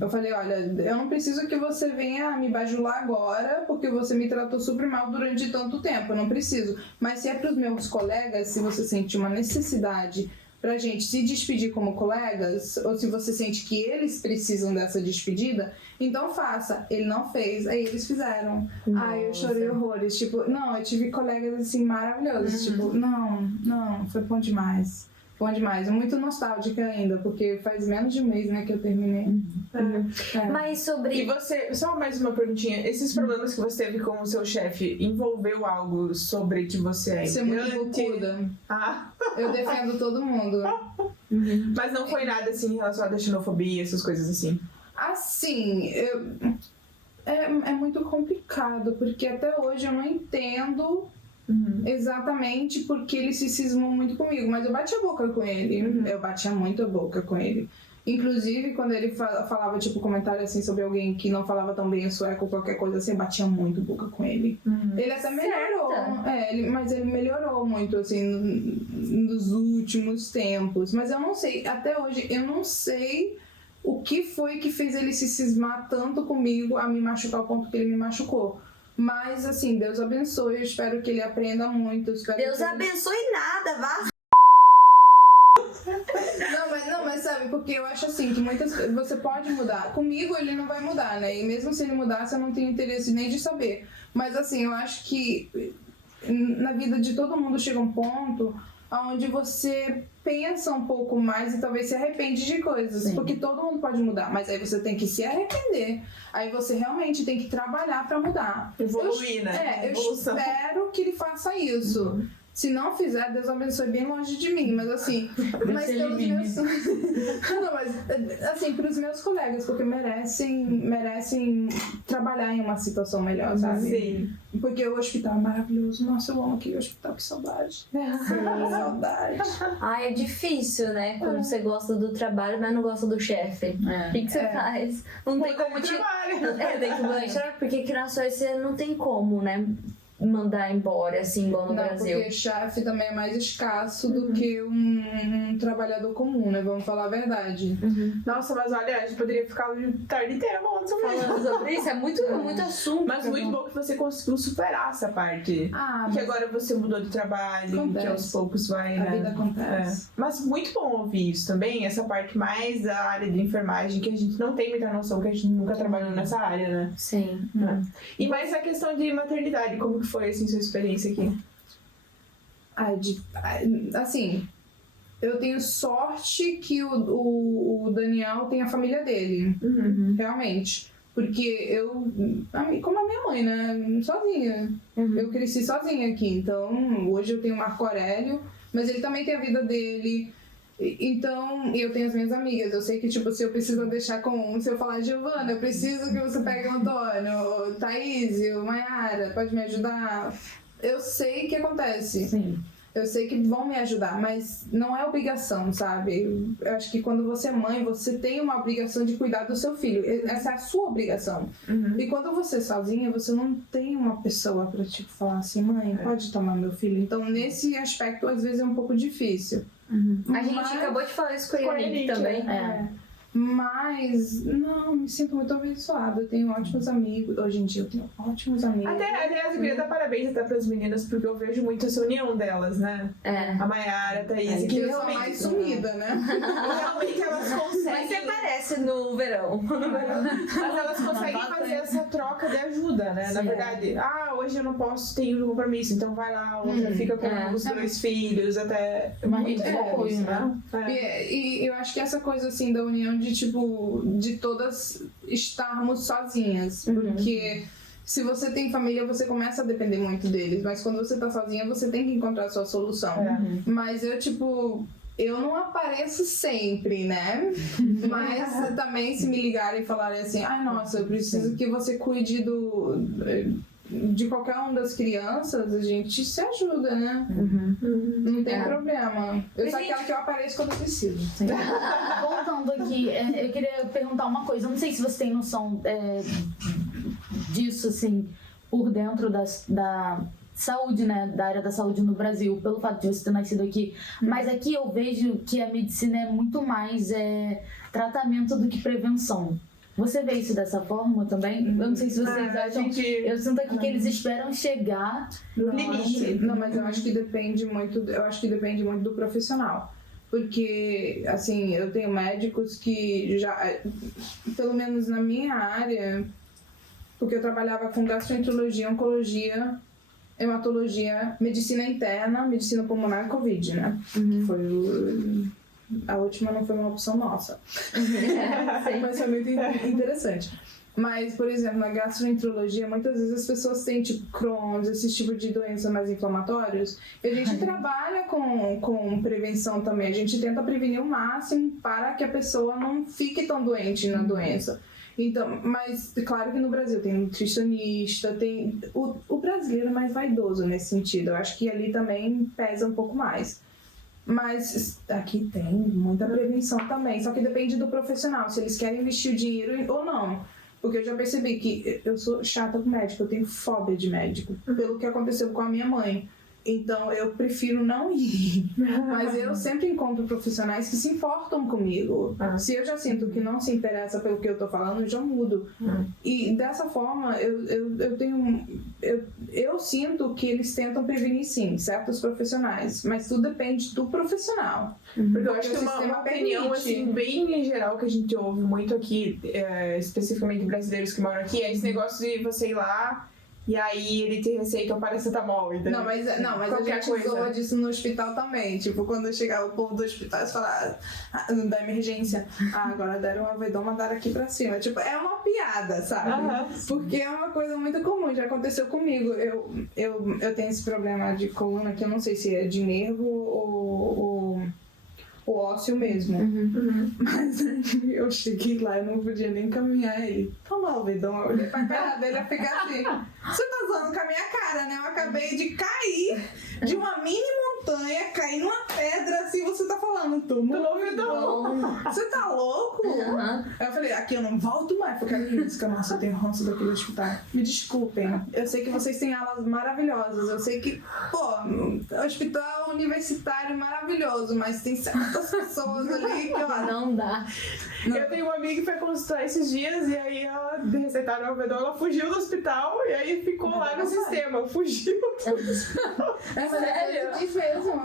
Eu falei, olha, eu não preciso que você venha me bajular agora, porque você me tratou super mal durante tanto tempo. Eu não preciso. Mas se é pros meus colegas, se você sentir uma necessidade pra gente se despedir como colegas, ou se você sente que eles precisam dessa despedida, então faça. Ele não fez, aí eles fizeram. Eu chorei horrores. Tipo, eu tive colegas assim maravilhosos. Tipo, foi bom demais. Bom demais. Muito nostálgica ainda, porque faz menos de um mês, né, que eu terminei. Mas sobre... E você, só mais uma perguntinha, esses problemas que você teve com o seu chefe, envolveu algo sobre que você é Ser muito bocuda. Eu defendo todo mundo. Mas não foi nada assim relacionado à xenofobia, essas coisas assim? Assim, é muito complicado, porque até hoje eu não entendo exatamente porque ele se cismou muito comigo, mas eu bati a boca com ele. Eu batia muito a boca com ele. Inclusive, quando ele falava, tipo, comentário assim sobre alguém que não falava tão bem o sueco ou qualquer coisa assim, eu batia muito a boca com ele. Ele até melhorou. Mas ele melhorou muito, assim, nos últimos tempos. Mas eu não sei, até hoje, eu não sei o que foi que fez ele se cismar tanto comigo a me machucar ao ponto que ele me machucou. Mas, assim, Deus abençoe, eu espero que ele aprenda muito. Deus abençoe nada, vá. Mas sabe, porque eu acho assim, que você pode mudar. Comigo ele não vai mudar, né? E mesmo se ele mudasse, eu não tenho interesse nem de saber. Mas assim, eu acho que na vida de todo mundo chega um ponto onde você pensa um pouco mais e talvez se arrepende de coisas. Sim. Porque todo mundo pode mudar, mas aí você tem que se arrepender. Aí você realmente tem que trabalhar pra mudar. Evoluir, né? Eu espero que ele faça isso. Se não fizer, Deus abençoe bem longe de mim, mas assim, mas pelos meus... Não, mas assim, pros meus colegas, porque merecem trabalhar em uma situação melhor, sabe? Sim. Porque o hospital é maravilhoso. Nossa, eu amo aqui o hospital, que saudade. Saudade. Ai, é difícil, né? Quando você gosta do trabalho, mas não gosta do chefe. O que você faz? Não tem como te... tem que mudar de trabalho, porque aqui na Suécia não tem como, né? Mandar embora, assim, igual no Brasil. Porque chefe também é mais escasso do que um trabalhador comum, né? Vamos falar a verdade. Nossa, mas olha, a gente poderia ficar a tarde inteira falando sobre isso. É muito assunto. Mas muito bom que você conseguiu superar essa parte. Que agora você mudou de trabalho, que aos poucos vai, né? A vida acontece. Mas muito bom ouvir isso também, essa parte mais da área de enfermagem, que a gente não tem muita noção, que a gente nunca trabalhou nessa área, né? Sim. E mais a questão de maternidade, como que foi, assim, sua experiência aqui? Assim, eu tenho sorte que o Daniel tem a família dele, realmente. Porque como a minha mãe, né? Sozinha. Eu cresci sozinha aqui, então hoje eu tenho o Marco Aurélio, mas ele também tem a vida dele. Então, eu tenho as minhas amigas, eu sei que, tipo, se eu preciso deixar se eu falar, Giovana, eu preciso que você pegue o Antônio, o Thaís, o Mayara, pode me ajudar? Eu sei que acontece. Sim. Eu sei que vão me ajudar, mas não é obrigação, sabe? Eu acho que quando você é mãe, você tem uma obrigação de cuidar do seu filho. Essa é a sua obrigação. E quando você é sozinha, você não tem uma pessoa pra, tipo, falar assim, mãe, pode tomar meu filho. Então, nesse aspecto, às vezes é um pouco difícil. A gente acabou de falar isso com a Yannick também. Mas, não, me sinto muito abençoada. Eu tenho ótimos amigos. Hoje em dia eu tenho ótimos amigos. Aliás, eu queria dar parabéns até para as meninas, porque eu vejo muito essa união delas, né? A Mayara, a Thaís, que eu realmente... sou mais sumida, né? Realmente elas conseguem... Mas você aparece no verão. Mas elas conseguem fazer essa troca de ajuda, né? Sim, na verdade, hoje eu não posso, tenho um compromisso, então vai lá, a outra fica com os 2 filhos, até... Uma rede de apoio, né? E eu acho que essa coisa, assim, da união de, tipo, de todas estarmos sozinhas, porque se você tem família, você começa a depender muito deles, mas quando você tá sozinha, você tem que encontrar a sua solução. Mas eu, tipo, eu não apareço sempre, né? Mas também se me ligarem e falarem assim, nossa, eu preciso que você cuide de qualquer uma das crianças, a gente se ajuda, né? Não tem problema. Eu sou aquela que eu apareço quando eu preciso. Voltando aqui, eu queria perguntar uma coisa. Eu não sei se você tem noção disso, assim, por dentro da saúde, né? Da área da saúde no Brasil, pelo fato de você ter nascido aqui. Mas aqui eu vejo que a medicina é muito mais tratamento do que prevenção. Você vê isso dessa forma também? Eu não sei se vocês acham. Eu sinto aqui que eles esperam chegar no limite. Não, mas eu acho que depende muito. Eu acho que depende muito do profissional. Porque, assim, eu tenho médicos que já, pelo menos na minha área, porque eu trabalhava com gastroenterologia, oncologia, hematologia, medicina interna, medicina pulmonar e Covid, né? Foi a última não foi uma opção nossa. Mas foi muito interessante. Mas, por exemplo, na gastroenterologia, muitas vezes as pessoas têm, tipo, Crohn's, esse tipo de doenças mais inflamatórias. E a gente trabalha com prevenção também. A gente tenta prevenir o máximo para que a pessoa não fique tão doente na doença. Então, mas claro que no Brasil tem nutricionista, tem... O brasileiro é mais vaidoso nesse sentido. Eu acho que ali também pesa um pouco mais. Mas aqui tem muita prevenção também, só que depende do profissional, se eles querem investir o dinheiro ou não. Porque eu já percebi que eu sou chata com médico, eu tenho fobia de médico, pelo que aconteceu com a minha mãe. Então eu prefiro não ir. Mas eu sempre encontro profissionais que se importam comigo. Se eu já sinto que não se interessa pelo que eu tô falando, eu já mudo. E dessa forma eu sinto que eles tentam prevenir sim, certos profissionais. Mas tudo depende do profissional. Porque eu acho que uma opinião assim, bem em geral que a gente ouve muito aqui, especificamente brasileiros que moram aqui, é esse negócio de você ir lá E aí ele te receita um paracetamol, entendeu? Não, mas a Qualquer gente coisa. zoa disso no hospital também. Tipo, quando chegar o povo do hospital, eles falam da emergência. Agora deram um Alvedon, mandaram aqui pra cima. Tipo, é uma piada, sabe? Porque é uma coisa muito comum, já aconteceu comigo. Eu tenho esse problema de coluna que eu não sei se é de nervo ou o ósseo mesmo. Mas eu cheguei lá, eu não podia nem caminhar. Ele, toma Alvedon. Eu olhei pra cara dele e fiquei assim, você tá zoando com a minha cara, né? Eu acabei de cair de uma mini montanha, cair numa pedra, assim, você tá falando, toma Alvedon. Você tá louco? Aí eu falei, aqui eu não volto mais pra Carolina. Nossa, eu tenho ranço daquele hospital. Me desculpem, eu sei que vocês têm alas maravilhosas, eu sei que, hospital universitário maravilhoso, mas tem certas pessoas ali que, ó, Não dá. Eu tenho uma amiga que foi consultar esses dias e aí ela receitaram o Alvedon, ela fugiu do hospital e aí ficou lá no sistema, fugiu. sério? De mesmo.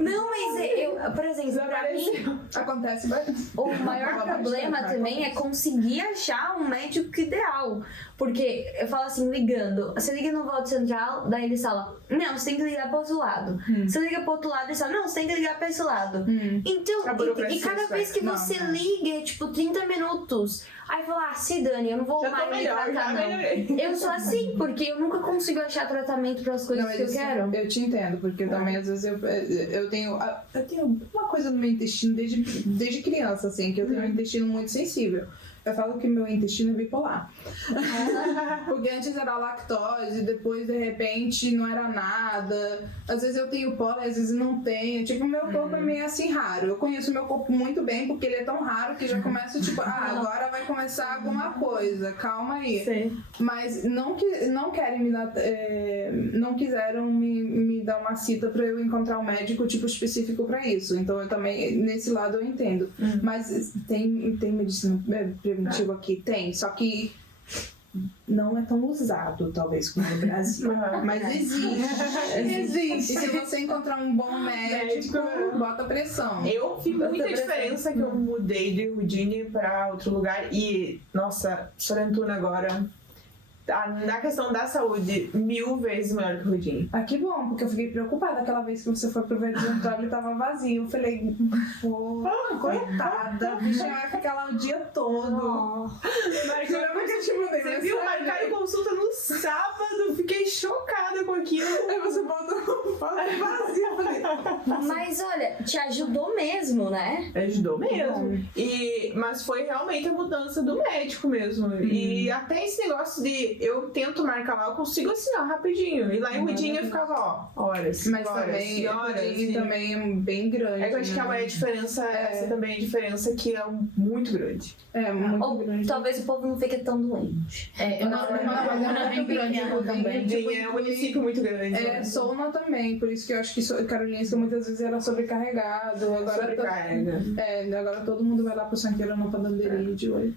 Não, mas eu, por exemplo, pra mim, Acontece, o maior problema também é conseguir achar um médico ideal. Porque eu falo assim, ligando, você liga no Voto Central, daí eles falam, não, você tem que ligar pro outro lado. Você liga pro outro lado, eles falam, não, você tem que ligar pra esse lado. Então, e cada vez que você liga, é tipo 30 minutos. Aí fala, se dane, eu não vou Já tô mais me melhor, tratar, já não. melhorei. Eu sou assim, porque eu nunca consigo achar tratamento pras coisas que eu quero. Eu te entendo, porque também às vezes eu tenho uma coisa no meu intestino desde criança, assim, que eu tenho um intestino muito sensível. Eu falo que meu intestino é bipolar. Porque antes era lactose, depois de repente não era nada. Às vezes eu tenho pólen, às vezes não tenho. Tipo, meu corpo é meio assim raro. Eu conheço meu corpo muito bem porque ele é tão raro que já começa tipo, agora vai começar alguma coisa, calma aí. Sim. Mas não querem me dar, não quiseram me dar uma cita pra eu encontrar um médico tipo específico pra isso. Então eu também, nesse lado eu entendo. Mas tem medicina preventiva aqui? Tem, só que não é tão usado, talvez, como no Brasil. Mas existe. E se você encontrar um bom médico, bota pressão. Eu vi muita diferença que eu mudei de Houdini pra outro lugar e, nossa, Sorrentuna agora, na questão da saúde, 1000 vezes melhor que o Houdini. Ah, que bom, porque eu fiquei preocupada aquela vez que você foi pro Veterinário e tava vazio. Eu falei, pô, coitada, a bichinha vai ficar lá o dia todo. Você viu? Marcaram consulta no sábado, fiquei chocada com aquilo. Aí você bota vazio. Eu falei, Mas olha, te ajudou mesmo, né? Ajudou mesmo. Mas foi realmente a mudança do médico mesmo. E até esse negócio de eu tento marcar lá, eu consigo assinar rapidinho. E lá em Houdini eu ficava, horas. Mas horas, também, horas. Houdini também é bem grande. Eu acho que é a diferença, essa também é a diferença que é muito grande. É, muito Ou grande. talvez o povo não fique tão doente. Eu não mas é muito grande também. Houdini é um município muito grande. É, Solna também, por isso que eu acho que Carolina muitas vezes era sobrecarregado. Agora Sobrecarrega. agora todo mundo vai lá pro Sanqueiro não pra Danderídio.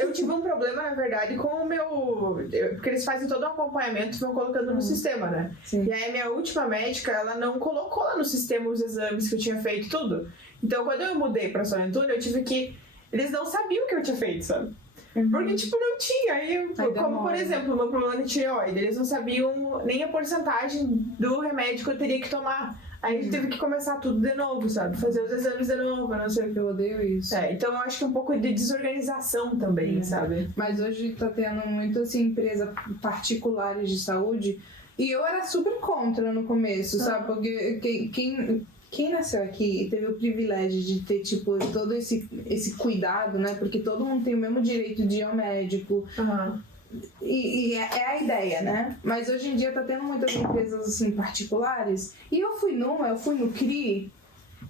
Eu tive um problema, na verdade, com o meu... Porque eles fazem todo um acompanhamento e vão colocando no sistema, né? Sim. E aí a minha última médica, ela não colocou lá no sistema os exames que eu tinha feito, tudo. Então, quando eu mudei pra Sorrentuna, eu tive que... Eles não sabiam o que eu tinha feito, sabe? Porque, tipo, não tinha. Aí, como, por exemplo, o meu problema de tireoide, eles não sabiam nem a porcentagem do remédio que eu teria que tomar. Aí a gente teve que começar tudo de novo, sabe? Fazer os exames de novo, não sei o que. Eu odeio isso. Então eu acho que é um pouco de desorganização também, sabe? Mas hoje tá tendo muito assim, empresa particulares de saúde. E eu era super contra no começo, sabe? Porque quem nasceu aqui e teve o privilégio de ter, tipo, todo esse cuidado, né? Porque todo mundo tem o mesmo direito de ir ao médico. E é a ideia, né? Mas hoje em dia tá tendo muitas empresas, assim, particulares. E eu fui no CRI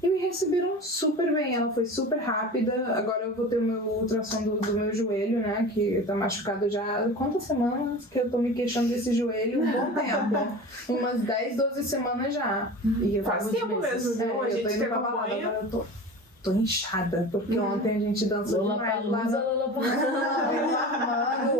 e me receberam super bem. Ela foi super rápida. Agora eu vou ter o meu ultrassom do meu joelho, né? Que tá machucado já. Quantas semanas que eu tô me queixando desse joelho? Um bom tempo. Umas 10, 12 semanas já. E eu Faz tempo mesmo, viu? A eu tô gente indo que pra balada, acompanha. agora eu tô tô inchada, porque ontem a gente dançou demais lá no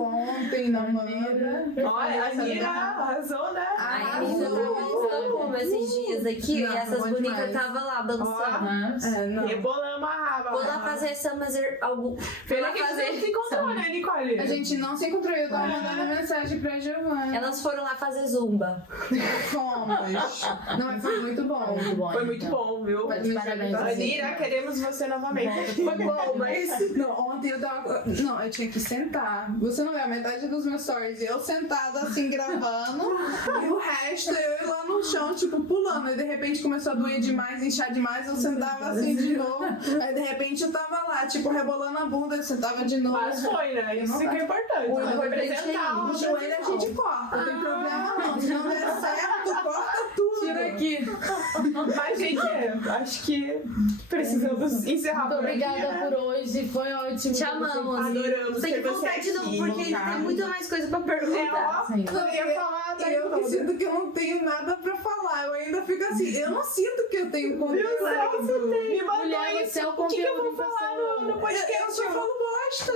ontem, na Mira. Olha, a Mira arrasou, né? A Anitta tava em Estocolmo esses dias aqui Não, e essas foi bonitas demais. tava lá dançando. Não. Rebolamos a raba. Vou lá fazer Summer algum. Pena que a gente não se encontrou, né, Nicole? A gente não se encontrou, eu tava mandando mensagem pra Giovana. Elas foram lá fazer zumba. Fomos. Não, mas foi muito bom. Muito bom. Foi muito bom, viu? Parabéns. Anira, queremos você novamente. Foi bom, mas... Não, ontem eu tava. Não, eu tinha que sentar. Você não vê a metade dos meus stories. Eu sentada assim gravando. E o resto eu lá no chão, tipo, pulando. Aí de repente começou a doer demais, inchar demais. Eu sentava assim de novo. Aí de repente eu tava lá, tipo, rebolando a bunda. Eu sentava de novo. Mas foi, né? Isso que é importante. O Né? importante é Representar O joelho a gente corta, não tem problema não. Se não der certo, corta tudo. Tira aqui. Mas, gente, acho que precisamos encerrar Muito por aqui, obrigada né? por hoje. Foi ótimo. Te amamos. Adoramos Tem que ter você voltar de novo, aqui, porque ainda tá? tem muito mais coisa pra É, perguntar. ó, Sim. eu ia falar da Eu que sinto que eu não tenho nada pra falar. Eu ainda fico assim, eu não sinto que eu tenho conteúdo. Me mandou Mulher, isso. você é o O que eu conteúdo vou falar no Eu podcast? só falo bosta.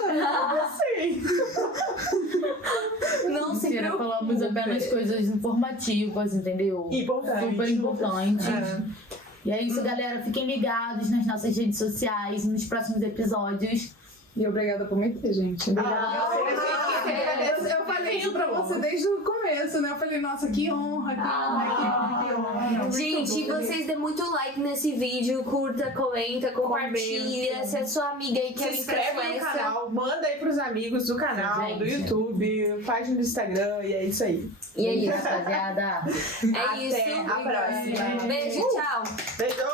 Assim. Não se Mentira, preocupe. falamos apenas coisas informativas, entendeu? Importante. Super importante. É. E é isso, galera. Fiquem ligados nas nossas redes sociais, nos próximos episódios. E obrigada por me ter, gente. Eu falei isso pra você desde o começo, né? Eu falei, nossa, que honra, que honra, que honra. Gente, vocês dêem muito like nesse vídeo, curta, comenta, compartilha. Se a sua amiga aí quer Se vir pra inscreve no Suécia. canal, manda aí pros amigos do canal, do Gente. YouTube, página do Instagram, e é isso aí. E é isso. Rapaziada. É Até isso. a próxima. Beijo, tchau. Beijo!